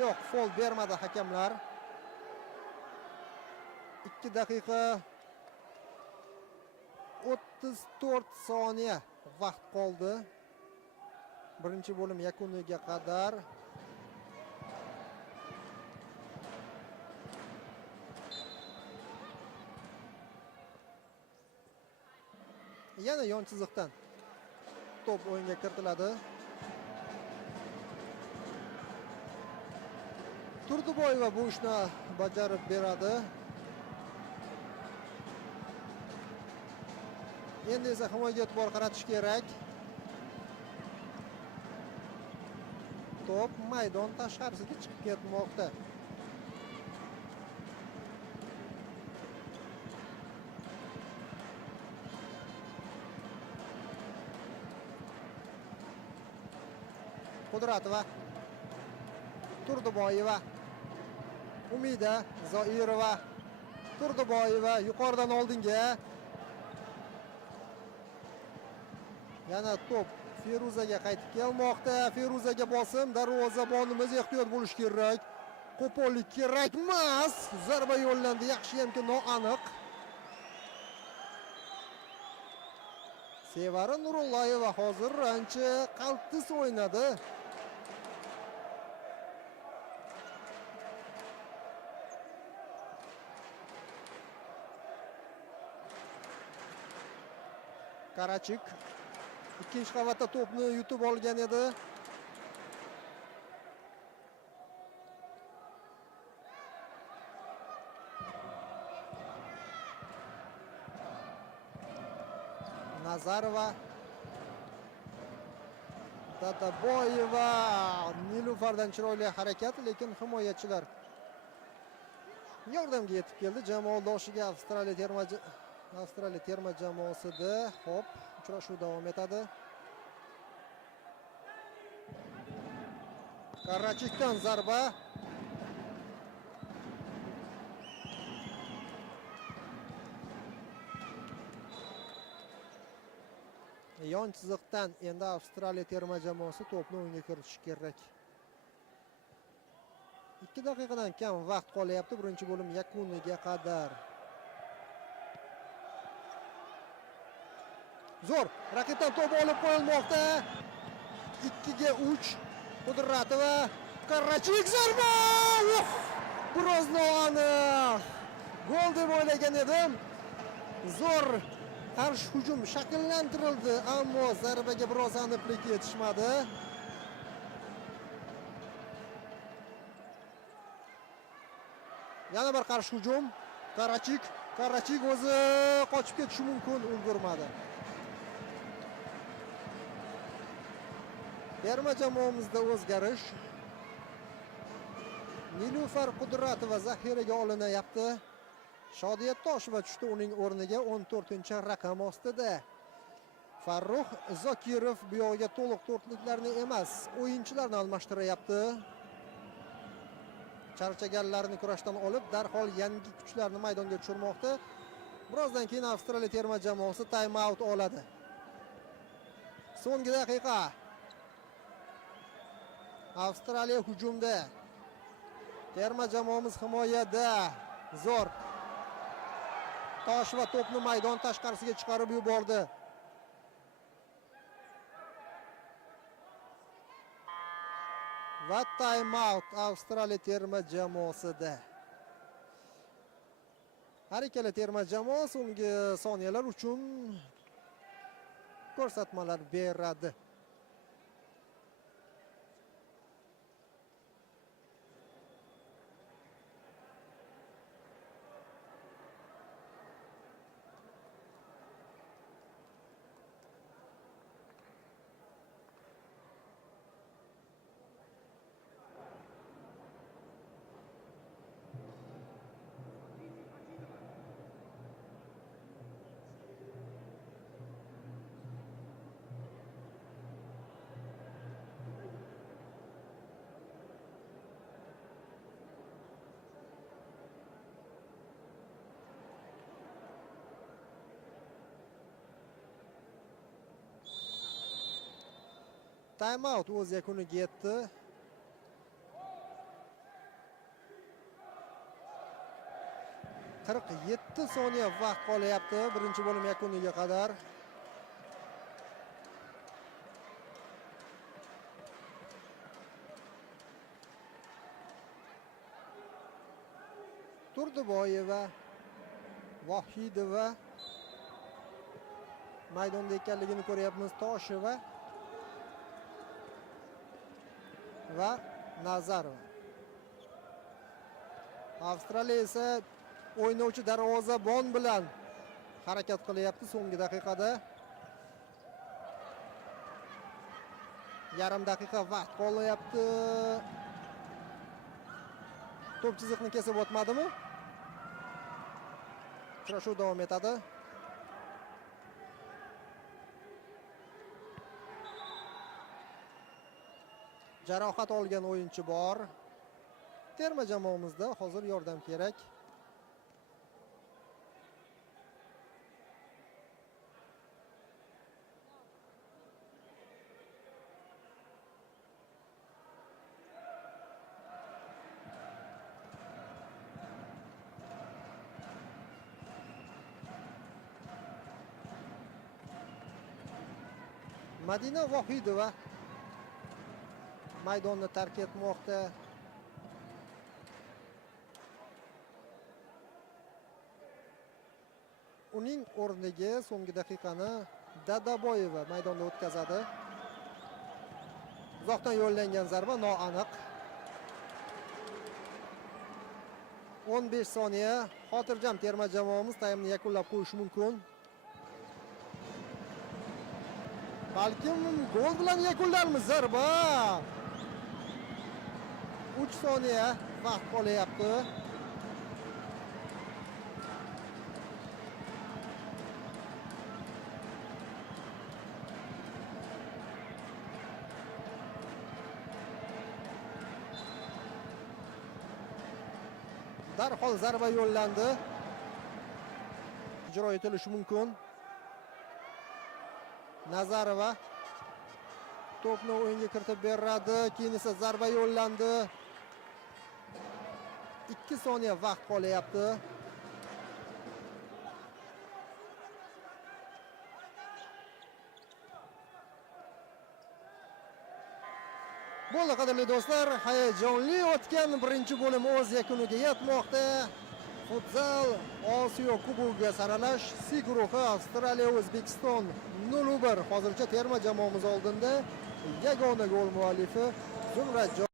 Yo'q, foul bermadi hakamlar. 2 daqiqa 34 soniya vaqt qoldi. Birinchi bo'lim yakuniga qadar. Yana yon chiziqdan to'p o'yinga kiritiladi. Turduboyeva bu ishni bajarib beradi. Endi esa himoyaga e'tibor qaratish kerak. To'p maydon tashqarisiga chiqib ketmoqda. Qudratova, Turduboyeva, Umida Zoirova, Turduboyeva yuqoridan oldinga. Yana to'p Feruzaga qaytib kelmoqda. Feruzaga bosim, darvozabonimiz ehtiyot bo'lish kerak. Qo'pollik kerak emas. Zarba yo'llandi, yaxshi hamki noaniq. Sevara Nurullayeva hozir ancha qaltis o'ynadi. Karachik ikkinchi qavatda to'pni yutib olgan edi. Nazarova, Dadaboyeva, Nilufardan chiroyli harakat, lekin himoyachilar yordamga yetib keldi. Jamoadoshiga Avstraliya terma jamoasida. Hop, uchrashuv davom etadi. Karachikdan zarba. Yon chiziqdan endi Avstraliya terma jamoasi to'pni o'yinga kiritishi kerak. 2 daqiqadan kam vaqt qolyapti birinchi bo'lim yakuniga qadar. Zo'r, raqibdan to'p olib qo'yilmoqda. 2 ga 3. Qudratova, Karachik zarba! Biroz noaniq. Gol deb o'ylagan edim. Zo'r qarshi hujum shakllantirildi, ammo zarbaga biroz aniqlik yetishmadi. Yana bir qarshi hujum. Karachik o'zi qochib ketishi mumkin, ulgurmadi. Terma jamoamizda o'zgarish. Nilufar Qudratova zaxiraga olinyapti. Shodiyat Tosheva tushdi uning o'rniga 14-raqam ostida. Farruh Zokirov bu yo'lga to'liq to'rtliklarni emas, o'yinchilarni almashtiryapti. Charchaganlarni kurashdan olib, darhol yangi kuchlarni maydonga tushirmoqda. Birozdan keyin Avstraliya terma jamoasi time out oladi. So'nggi daqiqa. Avstraliya hujumda. Terma jamoamiz himoyada zo'r. Tosh va to'pni maydon tashqarisiga chiqarib yubordi. Va time out Avstraliya terma jamoasida. Har ikkala terma jamoa so'nggi soniyalar uchun ko'rsatmalar beradi. Time out o'z yakuniga yetdi. Qirq 7 soniya vaqt qolyapti birinchi bo'lim yakuniga qadar. Turdiboyeva, Vohidova maydonda ekanligini ko'ryapmiz. Tosheva va Nazarova. Avstraliya esa o'ynovchi darvozabon bilan harakat qilyapti so'nggi daqiqada. Yarim daqiqa vaqt qolyapti. To'p chiziqni kesib o'tmadimi? Uchrashuv davom etadi. Jarohat olgan o'yinchi bor. Terma jamoamizda hozir yordam kerak. Madina Vohidova maydonni tark etmoqda. Uning o'rniga so'nggi daqiqani Dadaboyeva maydonda o'tkazadi. Uzoqdan yo'llangan zarba noaniq. 15 soniya. Xotirjam terma jamoamiz taymni yakunlab qo'yishi mumkin. Balkim gol bilan yakunlarmiz. Zarba 3 soniya vaqt qolyapti. Darhol zarba yo'llandi. Ijro etilishi mumkin. Nazarova to'pni o'yinga kiritib beradi. Keyin esa zarba yo'llandi. 2 soniya vaqt qolyapti. Bo'ldi qadrli do'stlar, hayajonli o'tgan birinchi bo'lim o'z yakuniga yetmoqda. Futzal Osiyo Kubogiga saralash C guruhi Avstraliya O'zbekiston 0-1. Hozircha terma jamoamiz oldinda. Yagona gol muallifi Zumradjon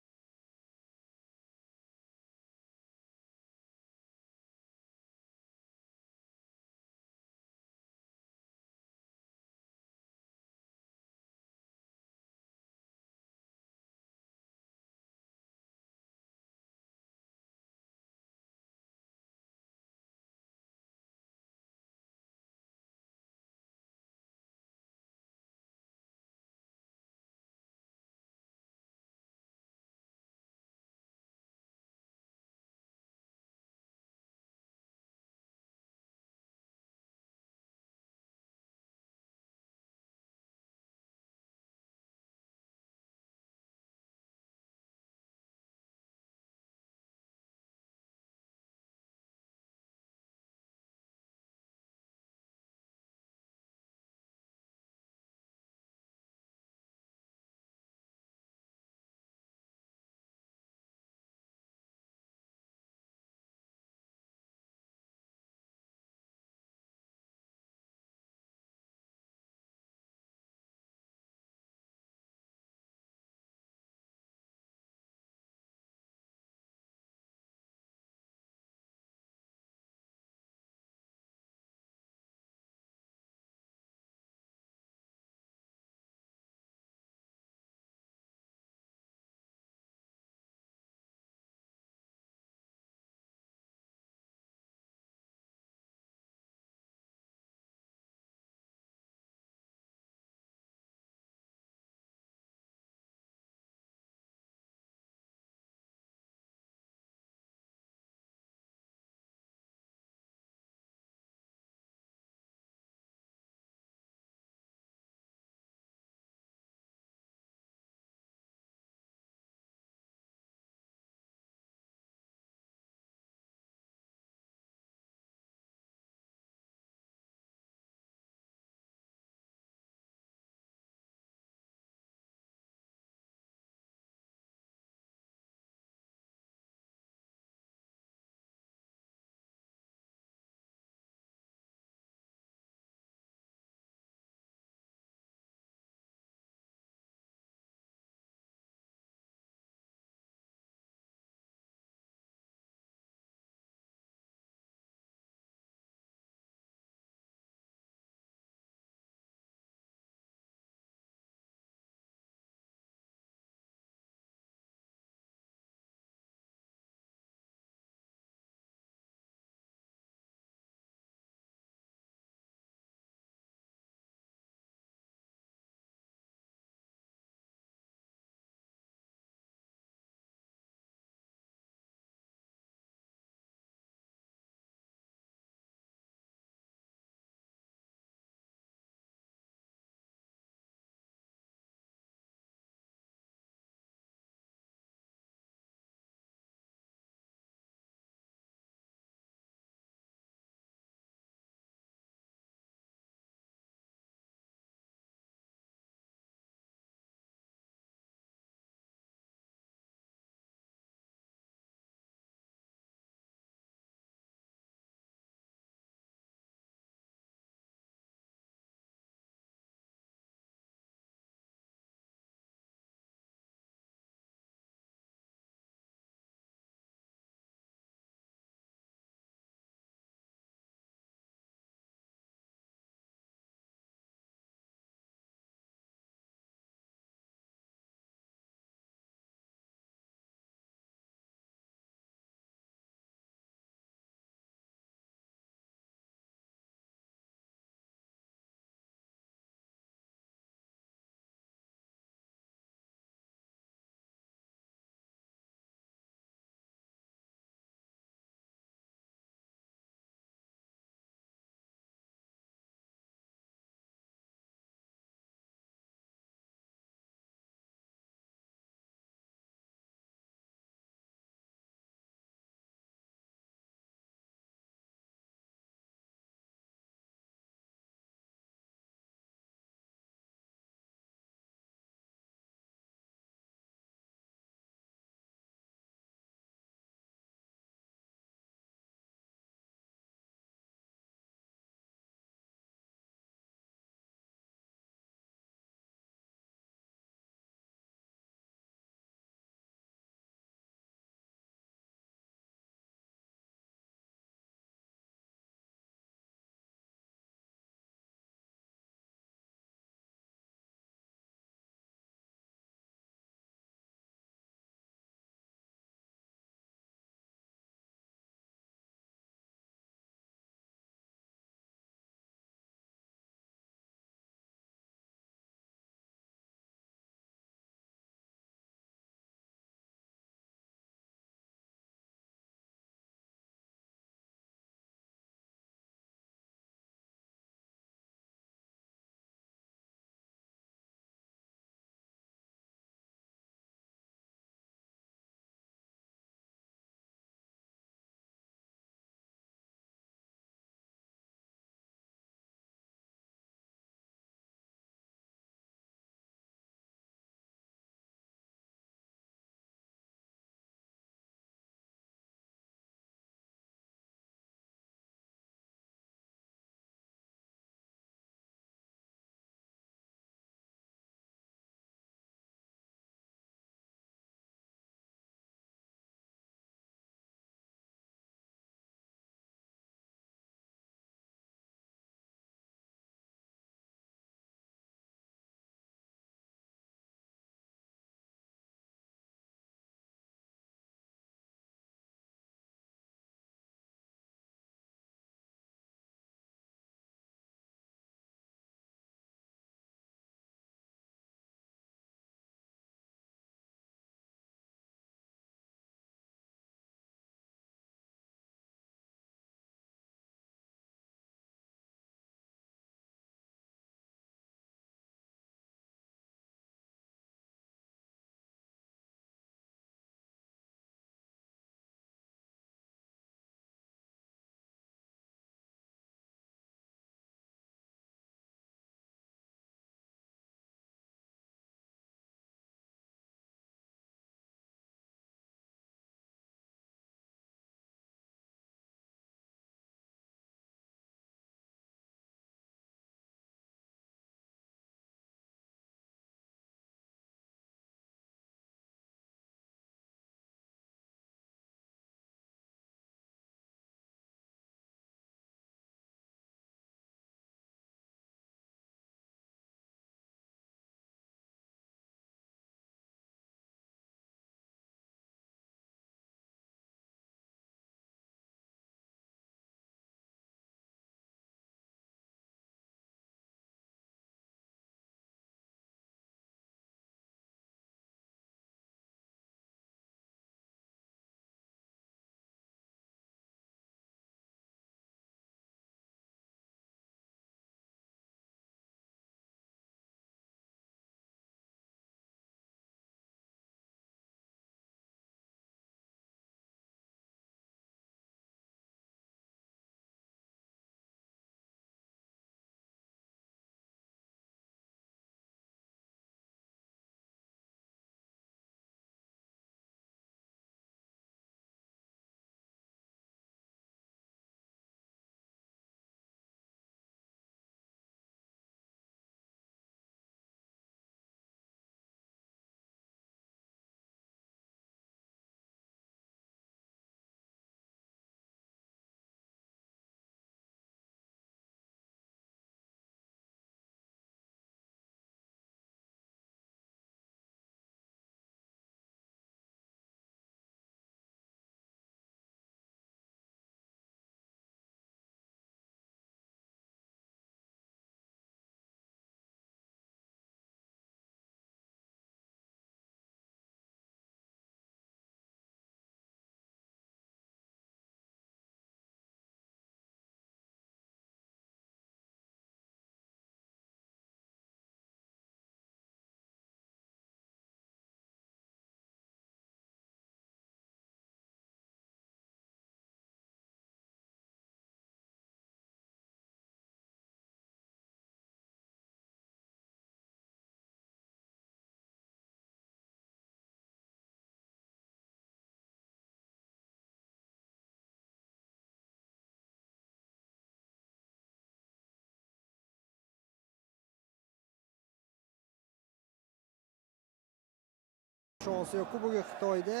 Osiyo Kubogi Xitoyda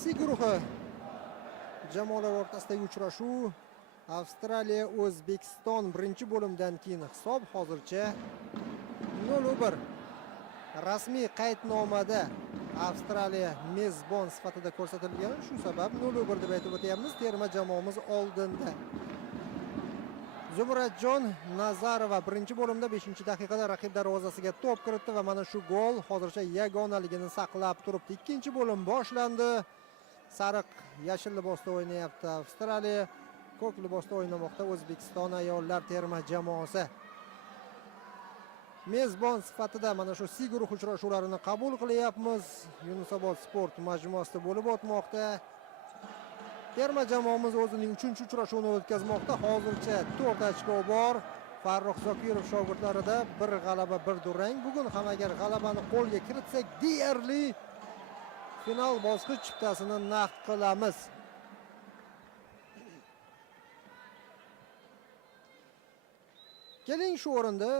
C guruhi jamoalar o'rtasidagi uchrashuv. Avstraliya O'zbekiston birinchi bo'limdan keyin hisob hozircha 0-1. Rasmiy qaydnomada Avstraliya mezbon sifatida ko'rsatilgan, shu sabab 0-1 deb aytib o'tyapmiz. Terma jamoamiz oldinda. Zumradjon Nazarova birinchi bo'limda 5-daqiqada raqib darvozasiga to'p kiritdi va mana shu gol hozircha yagonaligini saqlab turibdi. Ikkinchi bo'lim boshlandi. Sariq yashil libosda o'ynayapti Avstraliya, ko'k libosda o'ynamoqda O'zbekiston ayollar terma jamoasi. Mezbon sifatida mana shu C guruh uchrashuvlarini qabul qilyapmiz. Yunusobod sport majmuasida bo'lib o'tmoqda. Terma jamoamiz o'zining 3-uchrashuvini o'tkazmoqda. Hozircha 4 ochko bor. Farruh Zokirov shogirdlarida bir g'alaba, bir durang. Bugun ham agar g'alabani qo'lga kiritsak, deyarli final bosqich chiptasini naqd qilamiz. Keling shu o'rinda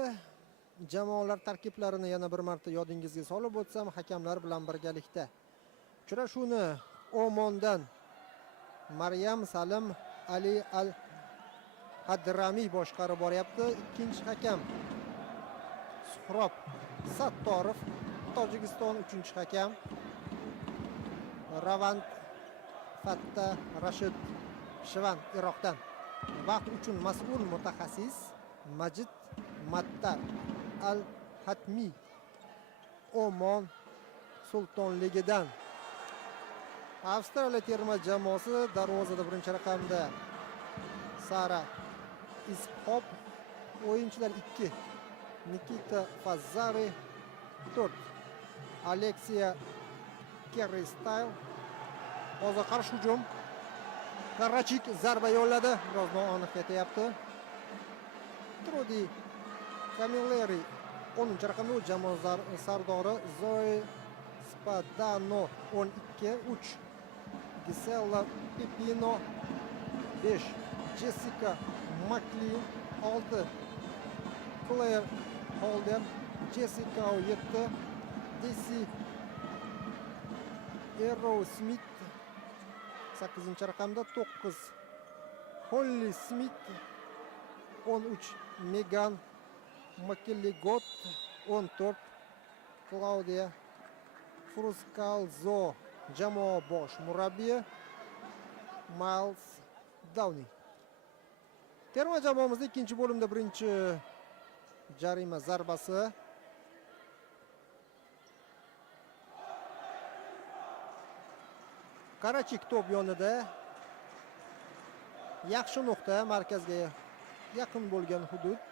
jamoalar tarkiblarini yana bir marta yodingizga solib o'tsam, hakamlar bilan birgalikda. Uchrashuvni Omondan Maryam Salim Ali Al-Hadramiy boshqarib boryapti. Ikkinchi hakam Suhrob Sattorov, Tojikiston. Uchinchi hakam Ravand Fatta Rashid Shivan, Iroqdan. Vaqt uchun mas'ul mutaxassis Majid Mattar Al-Hatmi, Omon sultonligidan. Avstraliya terma jamoasi darvozada birinchi raqamda Sara Ishop, o'yinchilar 2. Nikita Fazzari 4. Aleksiya Kerristyle. Hozir qarshi hujum. Karachik zarba yo'lladi. Biroz noaniq ketyapti. Trudi Camilleri 10-raqamli jamoa sardori Zoe Spadano 12-3. Gisela Pipino 5. Jessica McLean 6. Claire Holder, Jessica 7. Desi Arrow Smith 8-raqamda 9. Holly Smith 13. Megan McKilligot 14. Claudia Fruscalzo jamoa bosh murabbiyi Miles Downing. Terma jamoamizda ikkinchi bo'limda birinchi jarima zarbasi. Karachik to'p yonida. Yaxshi nuqta, markazga yaqin bo'lgan hudud.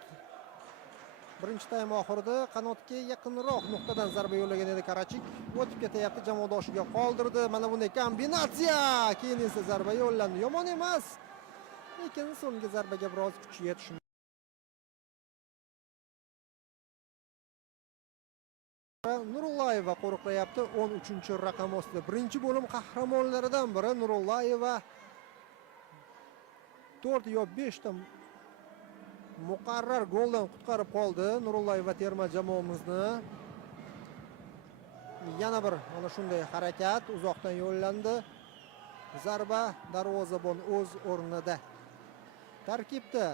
Birinchi taym oxirida qanotga yaqinroq nuqtadan zarba yo'llagan edi Karachik. O'tib ketyapti, jamoadoshiga qoldirdi. Mana bunday kombinatsiya. Keyin esa zarba yo'llandi. Yomon emas. Lekin so'nggi zarbaga biroz kuchi yetishdi. Nurullayeva qo'riqlayapti 13-raqam ostida. Birinchi bo'lim qahramonlaridan biri Nurullayeva 4 yo 5 ta muqarrar goldan qutqarib qoldi Nurullayeva terma jamoamizni. Yana bir mana shunday harakat uzoqdan yo'llandi. Zarba darvozabon o'z o'rnida. Tarkibda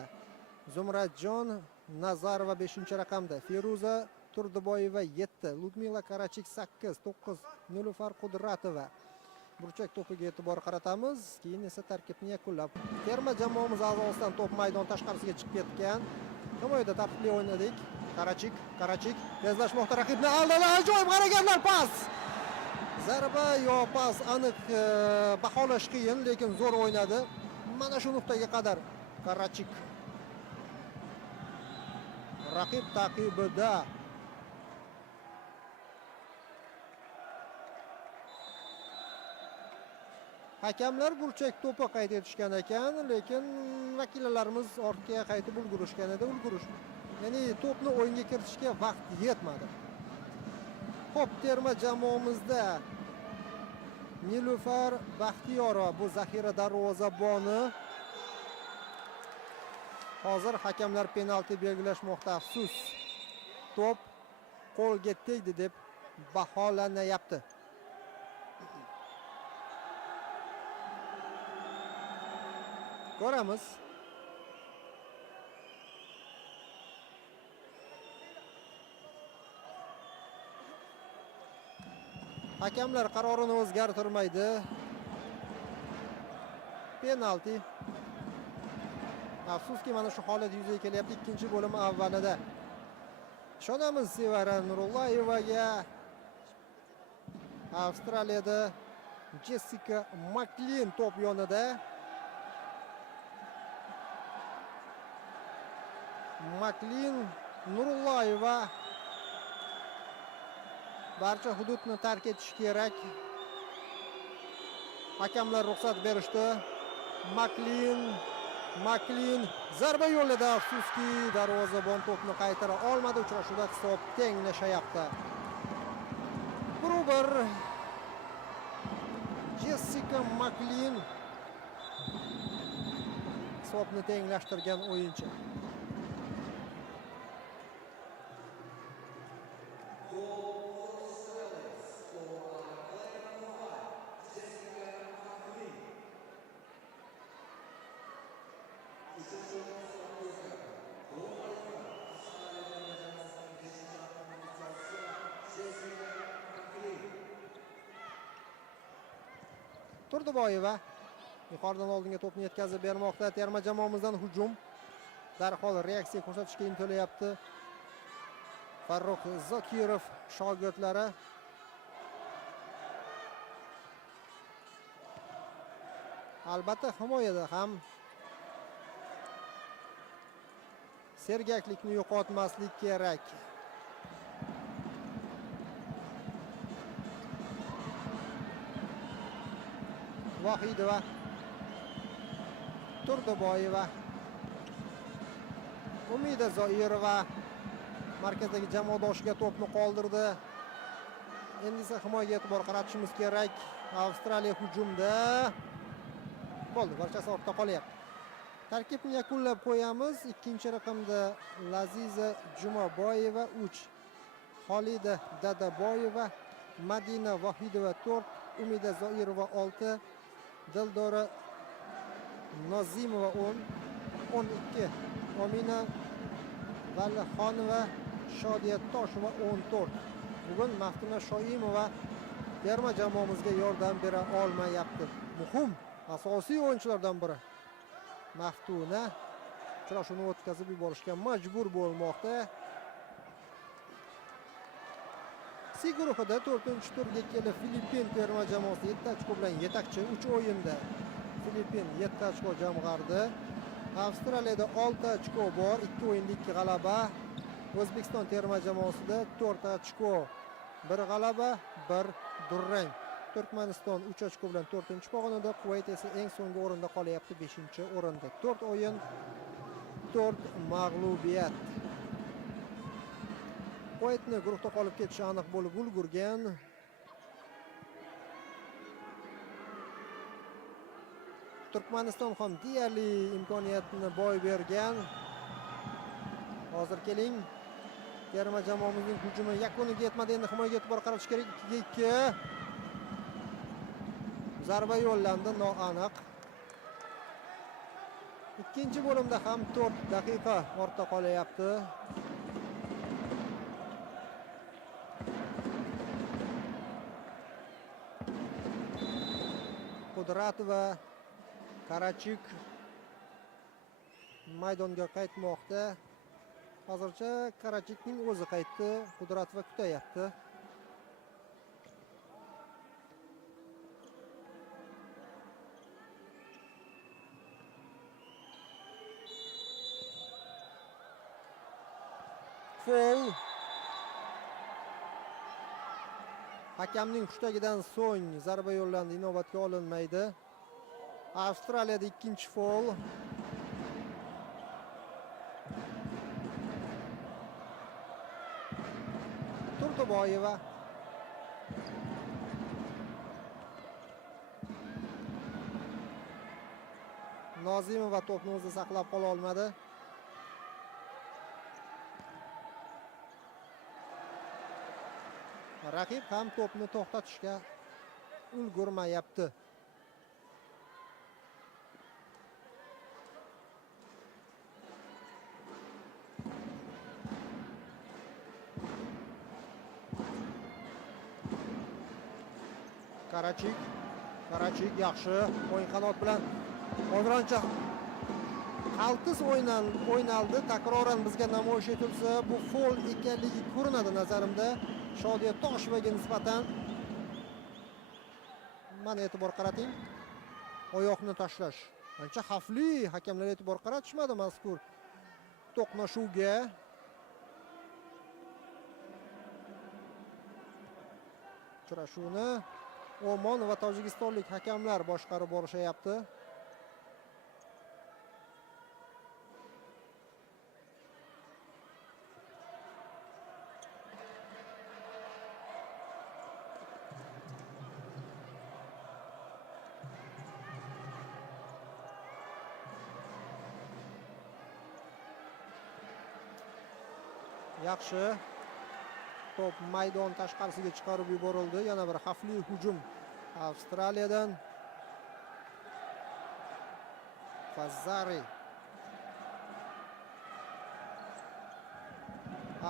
Zumradjon Nazarova 5-raqamda, Feruza Turdiboyeva 7, Ludmila Karachik 8, 9 Nilufar Qudratova. Burchak to'piga e'tibor qaratamiz, keyin esa tarkibni yakunlab. Terma jamoamiz a'zosidan to'p maydon tashqarisiga chiqib ketgan. Himoyada tartibli o'ynadik. Karachik tezlashmoqda, raqibni aldadi. Ajoyib harakatlar, pas. Zarba yo pas aniq baholash qiyin, lekin zo'r o'ynadi. Mana shu nuqtaga qadar Karachik raqib ta'qibida. Hakamlar burchak to'pi qayd etishgan ekan, lekin vakillarimiz ortga qaytib ulgurishgan edi, ya'ni to'pni o'yinga kiritishga vaqt yetmadi. Xo'p, terma jamoamizda Nilufar Baxtiyorova bu zaxira darvozaboni. Hozir hakamlar penalti belgilashmoqda. Afsus. To'p qo'lga tegdi deb baholanyapti. Ko'ramiz. Hakamlar qarorini o'zgartirmaydi. Penalti. Afsuski mana shu holat yuzaga kelyapti ikkinchi bo'lim avvalida. Ishonamiz Sevara Nurullayevaga. Avstraliyada Jessica Maklin top yonida. Maklin, Nurullayeva barcha hududni tark etish kerak. Hakamlar ruxsat berishdi. Maklin zarba yo'lladi. Afsuski darvozabon to'pni qaytara olmadi. Uchrashuvda hisob tenglashayapti. 1-1. Jessica Maklin hisobni tenglashtirgan o'yinchi. Turdiboyeva yuqoridan oldinga to'pni yetkazib bermoqda. Terma jamoamizdan hujum. Darhol reaksiya ko'rsatishga intilyapti. Farruh Zokirov shogirdlari. Albatta himoyada ham sergaklikni yo'qotmaslik kerak. Vohidova, Turdiboyeva, Umida Zoirova markazdagi jamoadoshiga to'pni qoldirdi. Endi esa himoyaga e'tibor qaratishimiz kerak. Avstraliya hujumda. Bo'ldi, barchasi ortda qolyapti. Tarkibni yakunlab qo'yamiz. Ikkinchi raqamda Laziza Jumaboyeva 3, Xolida Dadaboyeva, Madina Vohidova 4, Umida Zoirova 6, Dildora Nozimova 10, 12, Omina Valixonova, Shodiya Tosheva 14. Bugun Maftuna Shoimova terma jamoamizga yordam bera olmayapti. Muhim, asosiy o'yinchilardan biri. Maftuna uchrashuvni o'tkazib yuborishga majbur bo'lmoqda. C guruhida 4-turga kelib Filippin terma jamoasi 7 ochko bilan yetakchi. 3 o'yinda Filippin 7 ochko jamg'ardi. Avstraliyada 6 ochko bor, 2 o'yinda 2 g'alaba. O'zbekiston terma jamoasida 4 ochko, 1 g'alaba, 1 durang. Turkmaniston 3 ochko bilan 4-pog'onada, Kuvayt esa eng so'nggi o'rinda qolyapti, 5-o'rinda. 4 o'yin, 4 mag'lubiyat. Kuvaytni guruhda qolib ketishi aniq bo'lib ulgurgan. Turkmaniston ham deyarli imkoniyatni boy bergan. Hozir keling. Terma jamoamizning hujumi yakuniga yetmadi. Endi himoyaga e'tibor qaratish kerak. 2-2. Zarba yo'llandi, noaniq. Ikkinchi bo'limda ham 4 daqiqa ortda qolyapti. Qudratova, Karachik maydonga qaytmoqda. Hozircha Karachikning o'zi qaytdi, Qudratova kutayapti. Foul. Hakamning hushtagidan so'ng zarba yo'llandi, inobatga olinmaydi. Avstraliyada ikkinchi foul. Turdiboyeva. Nozimova to'pni o'zi saqlab qola olmadi. Raqib ham to'pni to'xtatishga ulgurmayapti. Karachik yaxshi o'yin qanot bilan hozircha qaltis o'ynaldi. Takroran bizga namoyish etilsa, bu foul ekanligi ko'rinadi nazarimda. Shodiya Toshevaga nisbatan. Mana e'tibor qarating. Oyoqni tashlash. Ancha xavfli. Hakamlar e'tibor qaratishmadi mazkur to'qnashuvga. Uchrashuvni Oman va Tojikistonlik hakamlar boshqarib borishyapti. Yaxshi. To'p maydon tashqarisiga chiqarib yuborildi. Yana bir xavfli hujum Avstraliyadan. Fazzari.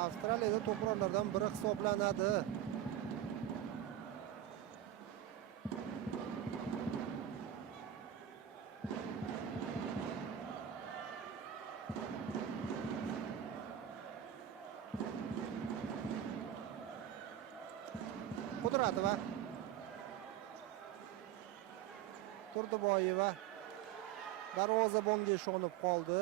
Avstraliyada to'plardan biri hisoblanadi. Qudratova. Turdiboyeva darvozabonga ishonib qoldi.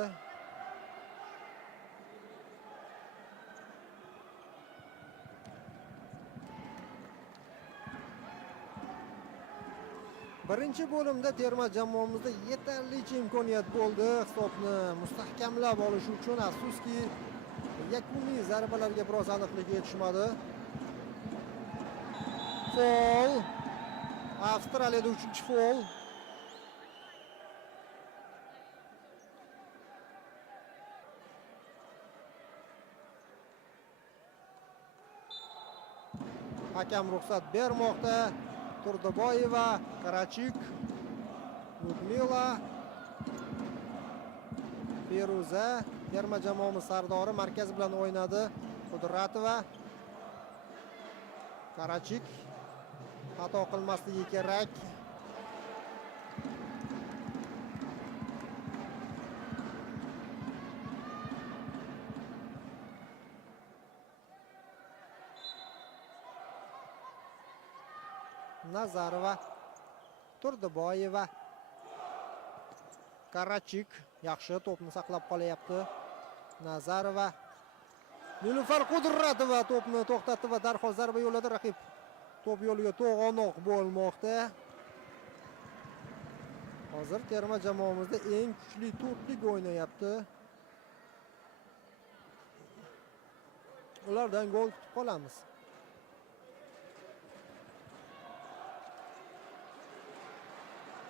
Birinchi bo'limda terma jamoamizda yetarlicha imkoniyat bo'ldi hisobni mustahkamlab olish uchun. Afsuski yakuniy zarbalarga biroz aniqlik yetishmadi. Foul. Avstraliyada 3-foul. Hakam ruxsat bermoqda. Turdiboyeva, Karachik, Ludmila, Feruza, terma jamoamiz sardori markaz bilan o'ynadi. Qudratova, Karachik xato qilmasligi kerak. Nazarova, Turdiboyeva, Karachik yaxshi to'pni saqlab qolyapti. Nazarova, Nilufar Qudratova to'pni to'xtatdi va darhol zarba yo'lladi. Raqib to'p yo'liga to'g'anoq bo'lmoqda. Hozir terma jamoamizda eng kuchli to'plik o'ynayapti. Ulardan gol kutib qolamiz.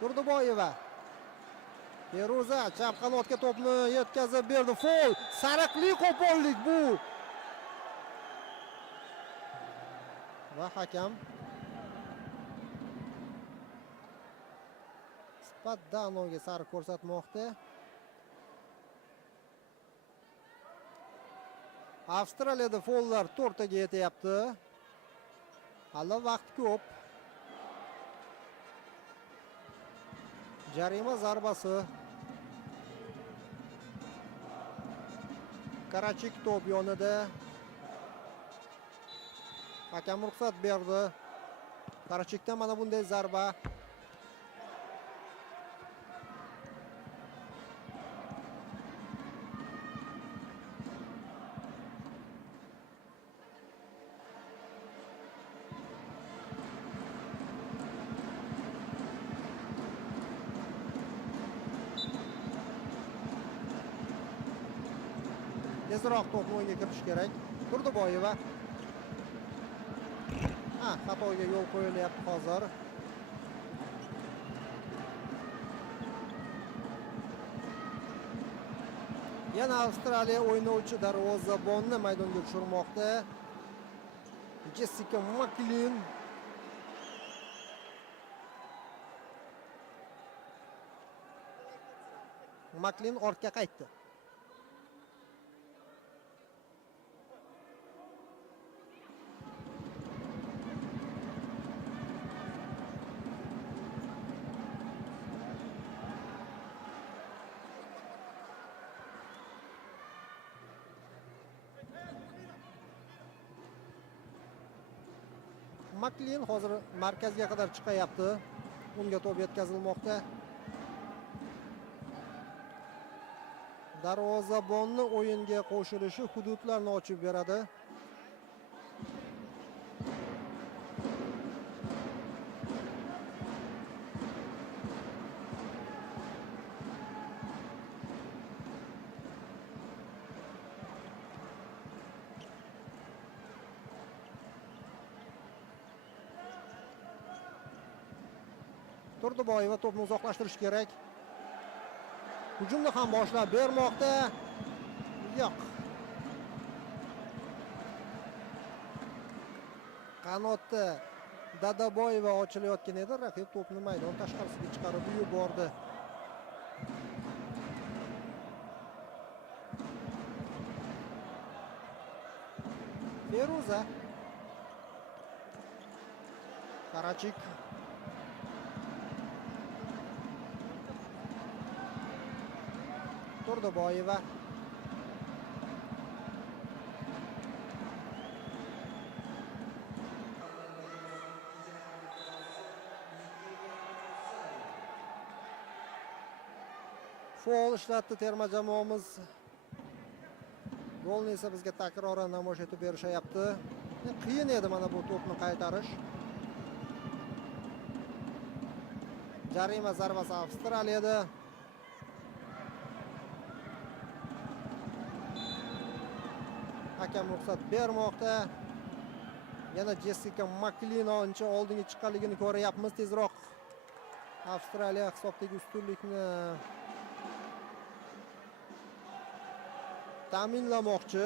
Turdiboyeva. Feruza chap qanotga to'pni yetkazib berdi. Foul. Sariqli qo'pollik bu. Va hakam Spaddanoga sariq ko'rsatmoqda. Avstraliyada foullar 4 taga yetyapti. Hali vaqt ko'p. Jarima zarbasi. Karachik to'p yonida. Hakam ruxsat berdi. Karachikdan mana bunday zarba. Tezroq to'pni o'yinga kiritish kerak. Turdiboyeva. Xatoga yo'l qo'yilyapti hozir. Yana Avstraliya o'ynovchi darvozabonni maydonga tushirmoqda. Jessica Maklin. Maklin ortga qaytdi. Maklin hozir markazga qadar chiqayapti. Unga to'p yetkazilmoqda. Darvozabonni o'yinga qo'shilishi hududlarni ochib beradi. Turdiboyeva to'pni uzoqlashtirish kerak. Hujumni ham boshlab bermoqda. Yo'q. Qanotda Dadaboyeva ochilayotgan edi, raqib to'pni maydon tashqarisiga chiqarib yubordi. Feruza Karachik Turdiboyeva faol ishlatdi terma jamoamiz. Golni esa bizga takroran namoyish etib berishyapti. Qiyin edi mana bu to'pni qaytarish. Jarima zarbasi Avstraliyada. Hakam ruxsat bermoqda. Yana Jessica Maklin ancha oldinga chiqqanligini ko'ryapmiz. Tezroq Avstraliya hisobdagi ustunlikni ta'minlamoqchi.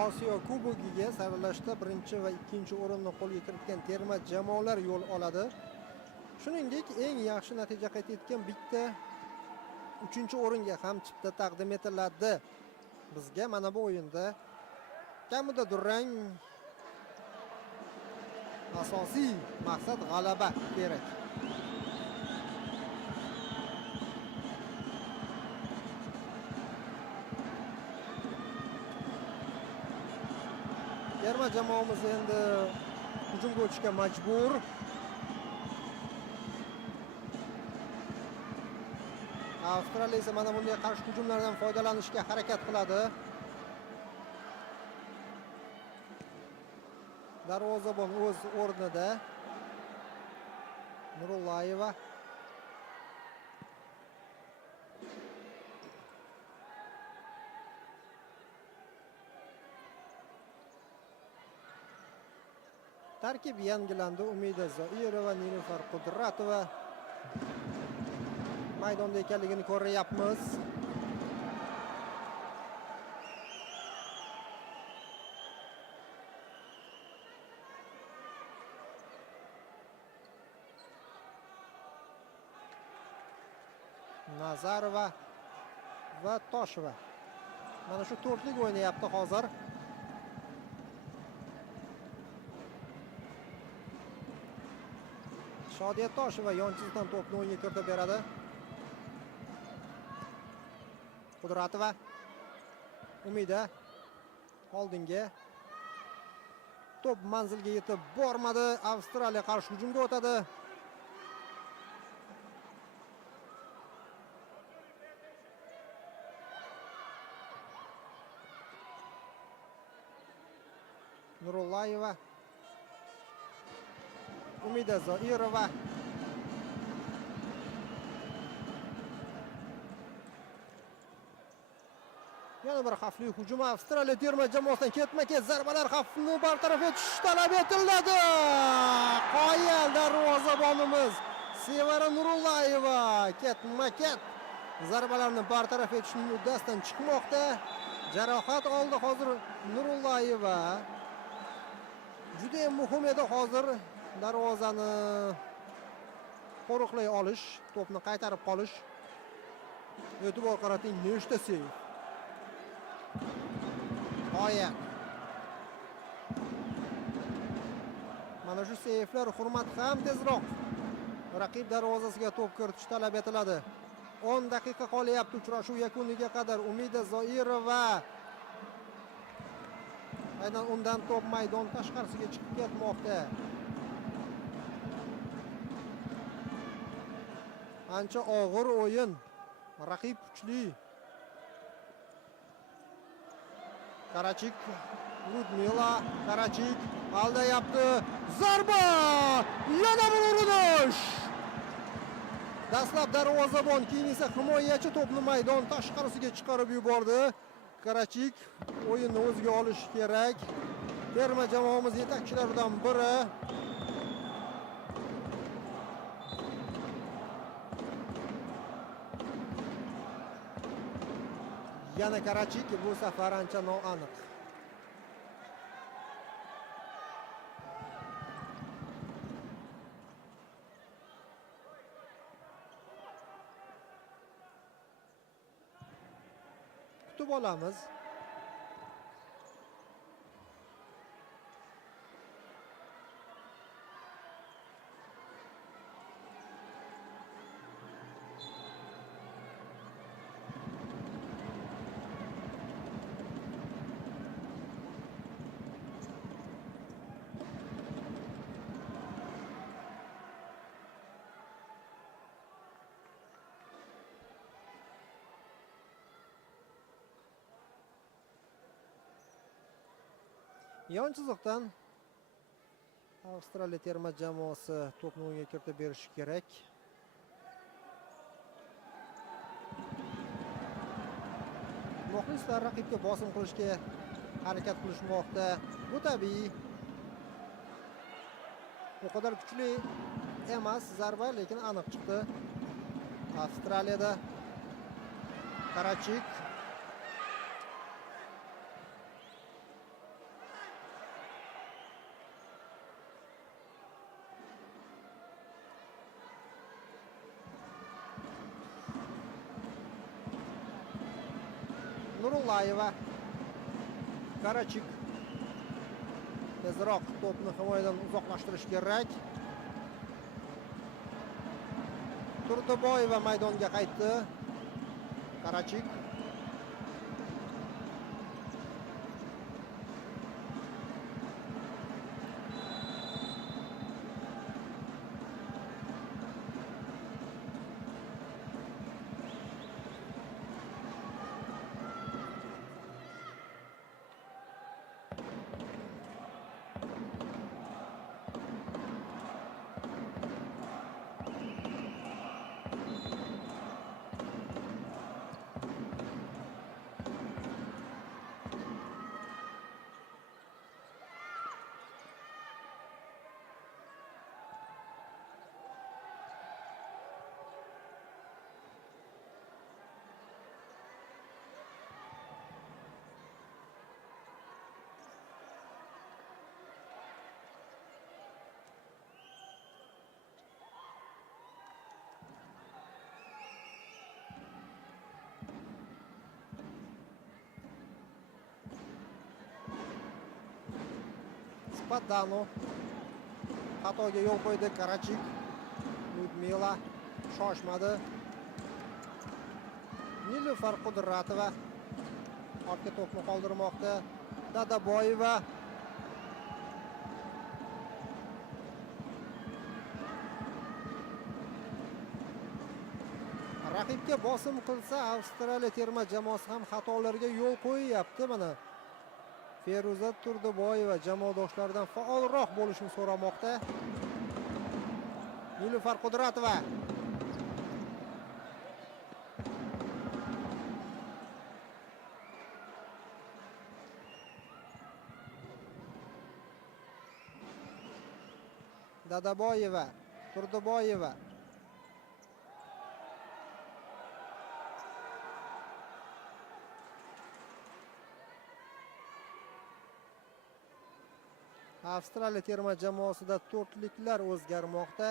Osiyo Kubogiga saralashda birinchi va ikkinchi o'rinni qo'lga kiritgan terma jamoalar yo'l oladi. Shuningdek, eng yaxshi natija qayd etgan bitta 3-o'ringa ham chipta taqdim etiladi. Bizga mana bu o'yinda kamida durang asosiy maqsad g'alaba kerak. Terma jamoamiz endi hujumga o'tishga majbur. Avstraliya esa mana bunday qarshi hujumlardan foydalanishga harakat qiladi. Darvozabon o'z o'rnida. Nurullayeva. Tarkib yangilandi. Umida Zoirova, Nilufar Qudratova maydonda ekanligini ko'ryapmiz. Nazarova va Tosheva. Mana shu to'rtlik o'ynayapti hozir. Shodiya Tosheva yonchizdan to'pni o'yinga kiritib beradi. Qudratova. Umida oldinga. To'p manzilga yetib bormadi. Avstraliya qarshi hujumga o'tadi. Nurullayeva. Umida Zoirova. Yana bir xavfli hujum Avstraliya terma jamoasidan ketma-ket zarbalar xavfni bartaraf etish talab etiladi. Qoyil darvozabonimiz Sevara Nurullayeva ketma-ket zarbalarni bartaraf etishning uddasidan chiqmoqda. Jarohat oldi hozir Nurullayeva. Juda ham muhim edi hozir darvozani qo'riqlay olish, to'pni qaytarib qolish. E'tibor qarating, nechta seyv. Qoyil. Mana shu seyflar hurmat ham tezroq raqib darvozasiga to'p kiritish talab etiladi. 10 daqiqa qolyapti uchrashuv yakuniga qadar. Umida Zoirova aynan undan to'p maydon tashqarisiga chiqib ketmoqda. Ancha og'ir o'yin. Raqib kuchli. Karachik, Ludmila Karachik aldayapti. Zarba! Yana bir urinish! Dastlab darvozabon, keyin esa himoyachi to'pni maydon tashqarisiga chiqarib yubordi. Karachik o'yinni o'ziga olishi kerak. Terma jamoamiz yetakchilaridan biri. Yana Karachik bu safar ancha noaniq. Kutib olamiz. Yon chiziqdan Avstraliya terma jamoasi to'pni o'yinga kiritib berishi kerak. Muxlislar raqibga bosim qilishga harakat qilishmoqda. Bu tabiiy. Bu qadar kuchli emas zarba, lekin aniq chiqdi. Avstraliyada Karachik Nurullayeva, Karachik tezroq to'pni himoyadan uzoqlashtirish kerak. Turdiboyeva maydonga qaytdi. Karachik Spadano xatoga yo'l qo'ydi. Karachik, Ludmila shoshmadi. Nilufar Qudratova ortga to'pni qoldirmoqda. Dadaboyeva raqibga bosim qilsa Avstraliya terma jamoasi ham xatolarga yo'l qo'yyapti. Mana Feruza Turdiboyeva jamoadoshlaridan faolroq bo'lishni so'ramoqda. Nilufar Qudratova Dadaboyeva, Turdiboyeva. Avstraliya terma jamoasida to'rtliklar o'zgarmoqda.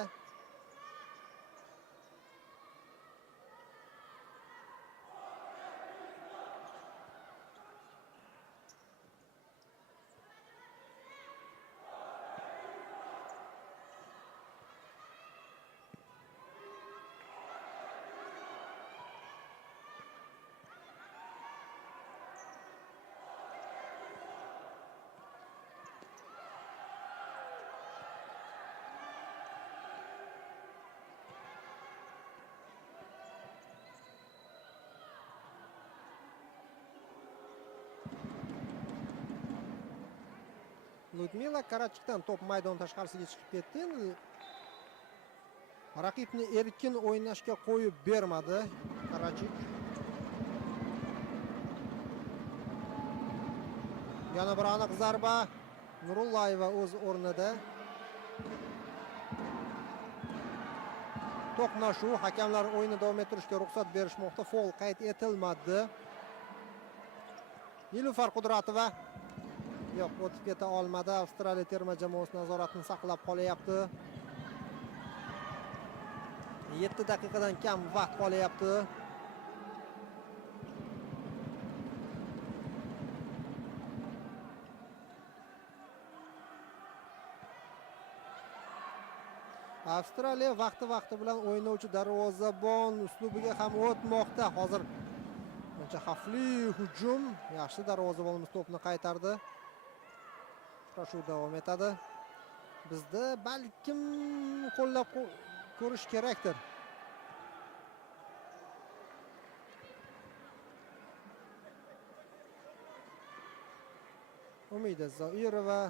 Ludmila Karachikdan top maydon tashqarisiga chiqib ketdi. Raqibni erkin o'ynashga qo'yib bermadi Karachik. Yana bir aniq zarba. Nurullayeva o'z o'rnida. To'qnashuv, hakamlar o'yinni davom ettirishga ruxsat berishmoqda. Foul qayd etilmadi. Nilufar Qudratova yo'q, o'tib keta olmadi. Avstraliya terma jamoasi nazoratini saqlab qolyapti. 7 daqiqadan kam vaqt qolyapti. Avstraliya vaqti bilan o'ynovchi darvozabon uslubiga ham o'tmoqda. Hozir uncha xavfli hujum. Yaxshi, darvozabonimiz to'pni qaytardi. Uchrashuv davom etadi. Bizda balkim qo'llab ko'rish kerakdir. Umida Zoirova,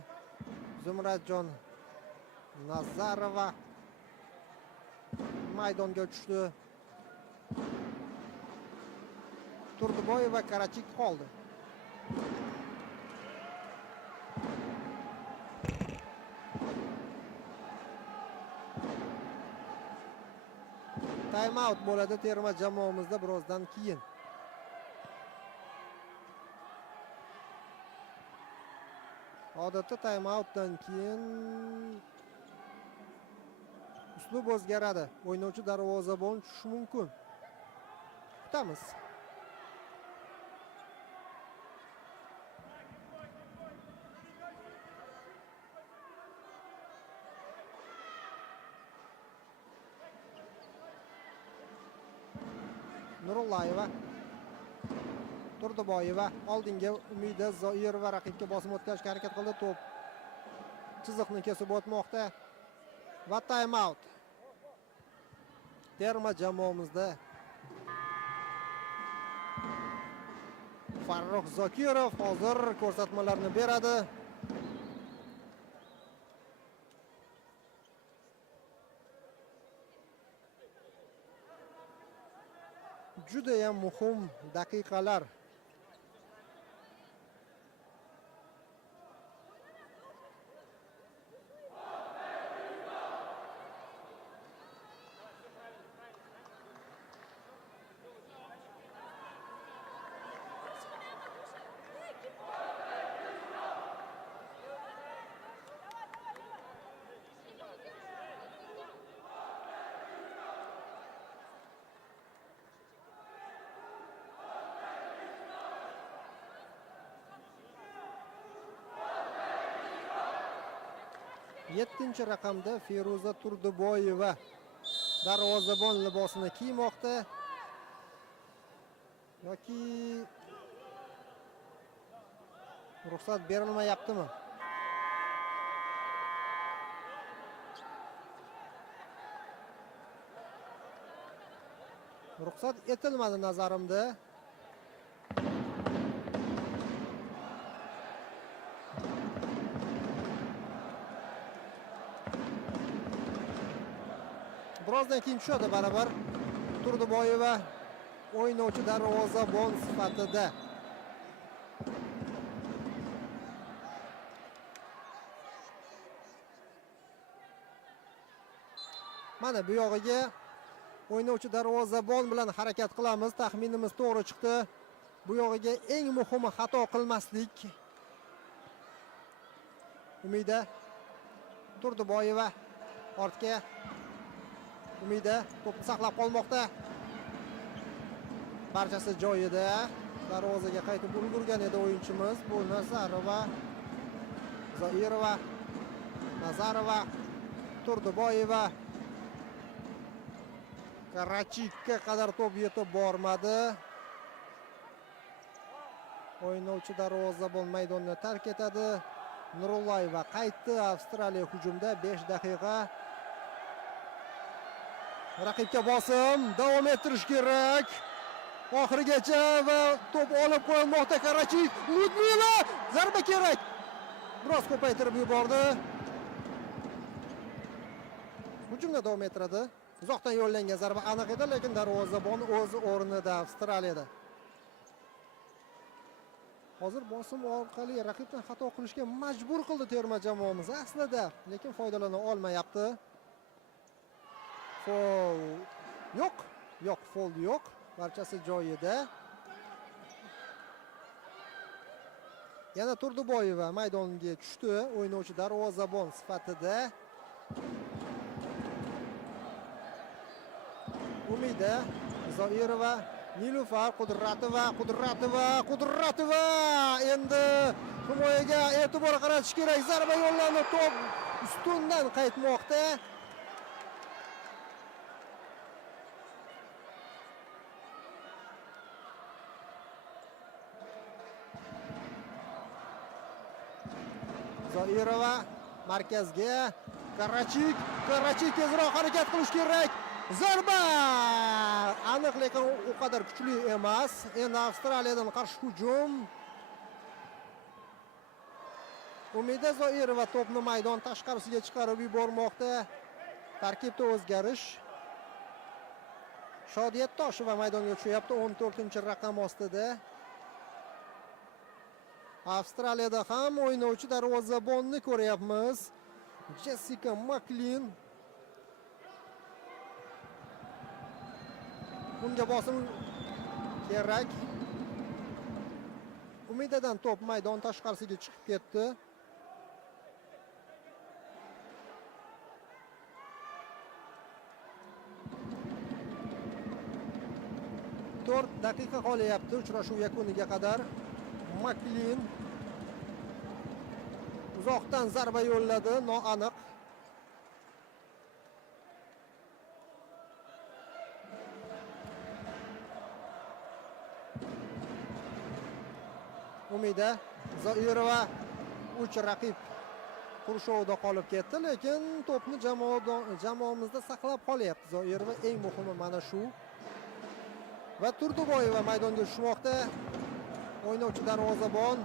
Zumradjon Nazarova maydonga tushdi. Turdiboyeva Karachik qoldi. Time out bo'ladi terma jamoamizda birozdan keyin. Odatda time outdan keyin uslub o'zgaradi. O'ynovchi darvozabon tushishi mumkin. Kutamiz. Nurullayeva, Turdiboyeva, oldinga Umida Zoirova raqibga bosim o'tkazishga harakat qildi. To'p chiziqni kesib o'tmoqda va time out. Terma jamoamizda Farruh Zokirov hozir ko'rsatmalarni beradi. Juda ham muhim daqiqalar. Yettinchi raqamda Feruza Turdiboyeva darvozabon libosini kiymoqda. Yoki ruxsat berilmayaptimi? Ruxsat etilmadi nazarimda. Birozdan keyin tushadi barabar. Turdiboyeva o'ynovchi darvozabon sifatida. Mana bu yog'iga o'ynovchi darvozabon bilan harakat qilamiz. Taxminimiz to'g'ri chiqdi. Bu yog'iga eng muhimi xato qilmaslik. Umida Turdiboyeva ortga. Umida to'pni saqlab qolmoqda. Barchasi joyida. Darvozaga qaytib ulgurgan edi o'yinchimiz. Bu Nazarova, Zoirova, Nazarova, Turdiboyeva. Karachikka qadar to'p yetib bormadi. O'ynovchi darvozabon maydonni tark etadi. Nurullayeva qaytdi. Avstraliya hujumda 5 daqiqa. Raqibga bosim davom ettirish kerak. Oxirigacha va to'p olib qo'yilmoqda. Karachik, Ludmila, zarba kerak. Biroz ko'paytirib yubordi. Hujumda davom ettiradi. Uzoqdan yo'llangan zarba aniq edi, lekin darvozabon o'z o'rnida Avstraliyada. Hozir bosim orqali raqibdan xato qilishga majbur qildi terma jamoamiz aslida, lekin foydalana olmayapti. Foul yo'q. Yo'q, foul yo'q. Barchasi joyida. Yana Turdiboyeva maydonga tushdi. O'ynovchi darvozabon sifatida. Umida Zoirova, Nilufar Qudratova endi himoyaga e'tibor qaratish kerak. Zarba yo'llanib to'p ustundan qaytmoqda. Zoirova markazga, Karachik tezroq harakat qilish kerak. Zarba! Aniq, lekin u qadar kuchli emas. Endi Avstraliyadan qarshi hujum. Umida Zoirova to'pni maydon tashqarisiga chiqarib yubormoqda. Tarkibda o'zgarish. Shodiyat Tosheva maydonga tushyapti 14-raqam ostida. Avstraliyada ham o'ynovchi darvozabonni ko'ryapmiz. Jessica Maklin. Bunga bosim kerak. Umidadan to'p maydon tashqarisiga chiqib ketdi. To'rt daqiqa qolyapti uchrashuv yakuniga qadar. Maklin uzoqdan zarba yo'lladi, noaniq. Umida Zoirova uch raqib qurshovida qolib ketdi, lekin to'pni jamoamizda saqlab qolyapti. Zoirova eng muhimi mana shu. Va Turdiboyeva maydonga tushmoqda. O'ynovchi darvozabon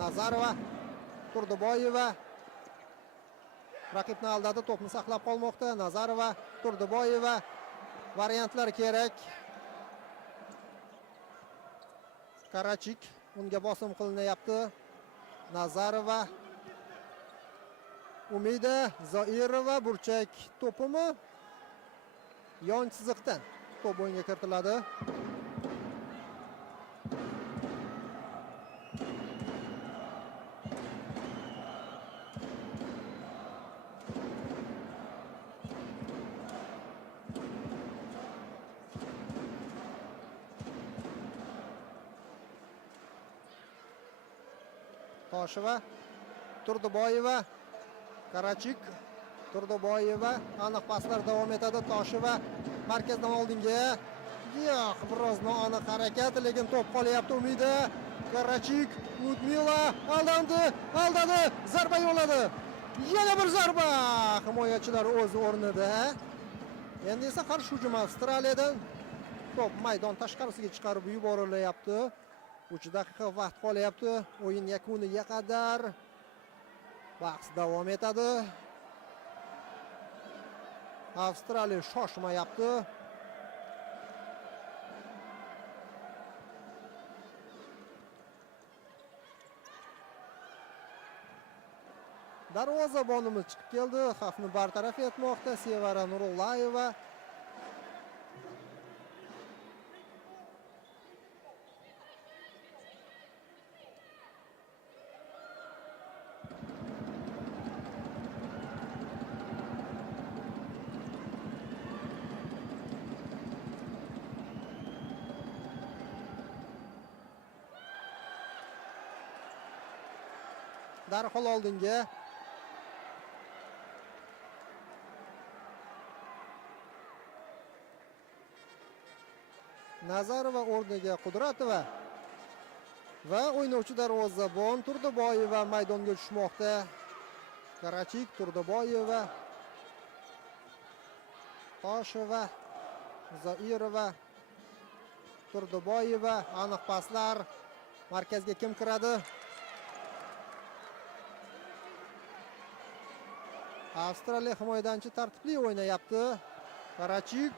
Nazarova, Turdiboyeva raqibni aldadi, to'pni saqlab qolmoqda. Nazarova, Turdiboyeva variantlar kerak. Karachik unga bosim qilinyapti. Nazarova, Umida Zoirova burchak to'pimi yon chiziqdan to'p o'yinga kiritiladi. Tosheva, Turdiboyeva, Karachik, Turdiboyeva, aniq paslar davom etadi. Tosheva markazdan oldinga. Yo'q, biroz noaniq harakat, lekin to'p qolyapti Umida. Karachik, Ludmila aldadi, zarba yo'lladi. Yana bir zarba. Himoyachilar o'z o'rnida. Endi esa qarshi hujum Avstraliyadan to'p maydon tashqarisiga chiqarib yuborilyapti. 3 daqiqa vaqt qolyapti. O'yin yakuniga qadar bahs davom etadi. Avstraliya shoshmayapti. Darvozabonimiz chiqib keldi, xavfni bartaraf etmoqda Sevara Nurullayeva. Darhol oldinga. Nazarova o'rniga Qudratova va o'ynovchi darvozabon Turdiboyeva maydonga tushmoqda. Karachik, Turdiboyeva, Tosheva, Zoirova, Turdiboyeva. Aniq paslar. Markazga kim kiradi? Avstraliya himoyadanchi tartibli o'ynayapti. Karachik.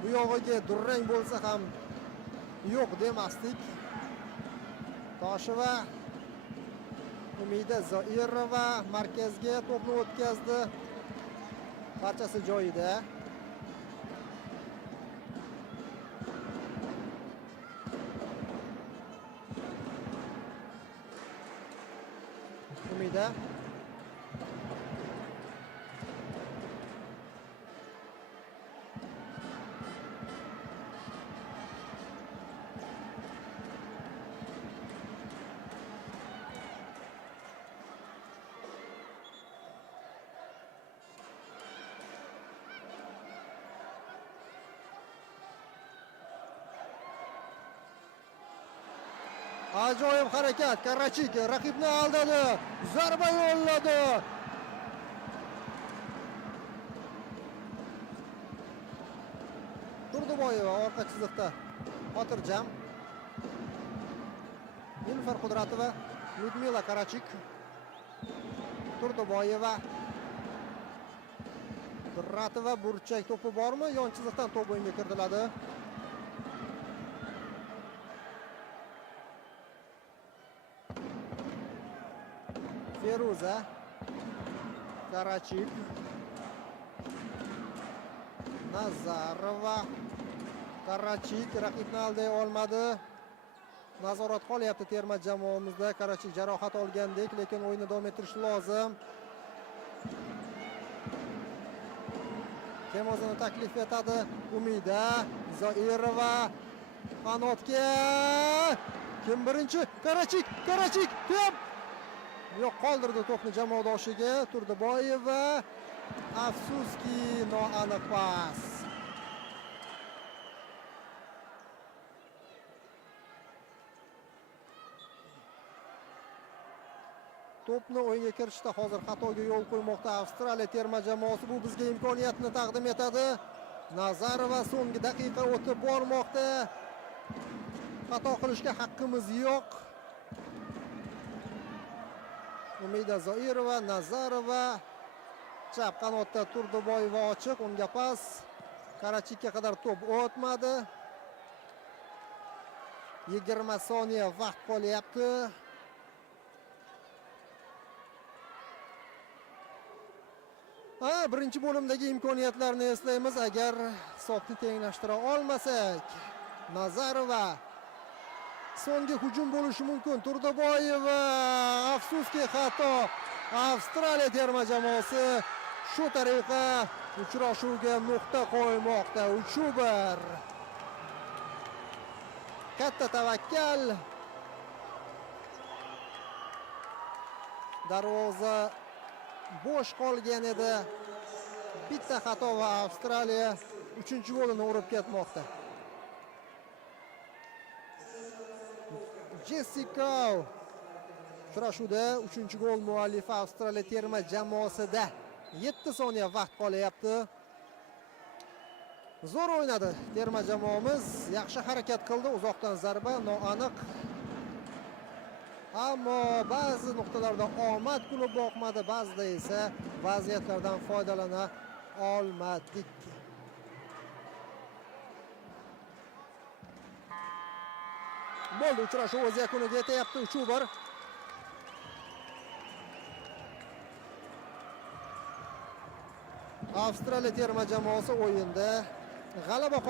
Bu yog'iga durrang bo'lsa ham yo'q demasdik. Tosheva, Umida Zoirova markazga to'pni o'tkazdi. Barchasi joyida. Umida ajoyib harakat. Karachik raqibni aldadi. Zarba yo'lladi. Turdiboyeva orqa chiziqda. Xotirjam. Nilufar Qudratova, Lyudmila Karachik. Turdiboyeva. Qudratova burchak to'pi bormi? Yon chiziqdan to'p o'yinga kiritiladi. Feruza, Karachik, Nazarova, Karachik raqibni alday olmadi. Nazorat qolyapti terma jamoamizda. Karachik jarohat olgandek, lekin o'yinni davom ettirish lozim. Kim o'zini taklif etadi? Umida Zoirova qanotga. Kim birinchi? Karachik, Karachik, kim? Yo'q, qoldirdi to'pni jamoadoshiga. Turdiboyeva. Afsuski, noaniq pas. To'pni o'yinga kirishda hozir xatoga yo'l qo'ymoqda Avstraliya terma jamoasi. Bu bizga imkoniyatni taqdim etadi. Nazarova so'nggi daqiqa o'tib bormoqda. Xato qilishga haqqimiz yo'q. Umida Zoirova, Nazarova, chap qanotda Turdiboyeva ochiq, unga pas. Karachikka qadar to'p o'tmadi. 20 soniya vaqt qolyapti. Birinchi bo'limdagi imkoniyatlarni eslaymiz. Agar hisobni tenglashtira olmasak, Nazarova so'nggi hujum bo'lishi mumkin. Turdiboyeva, afsuski xato. Avstraliya terma jamoasi shu tariqa uchrashuvga nuqta qo'ymoqda. 3-1. Katta tavakkal. Darvoza bo'sh qolgan edi. Bitta xato va Avstraliya 3-golini urib ketmoqda. Jessica uchrashuvda 3-gol muallifi Avstraliya terma jamoasida. 7 soniya vaqt qolyapti. Zo'r o'ynadi terma jamoamiz. Yaxshi harakat qildi. Uzoqdan zarba noaniq. Ammo ba'zi nuqtalarda omad kulib boqmadi, ba'zida esa vaziyatlardan foydalana olmadik. Bo'ldi, uchrashuv o'z yakuniga yetyapti. 3-1. Avstraliya terma jamoasi o'yinda g'alaba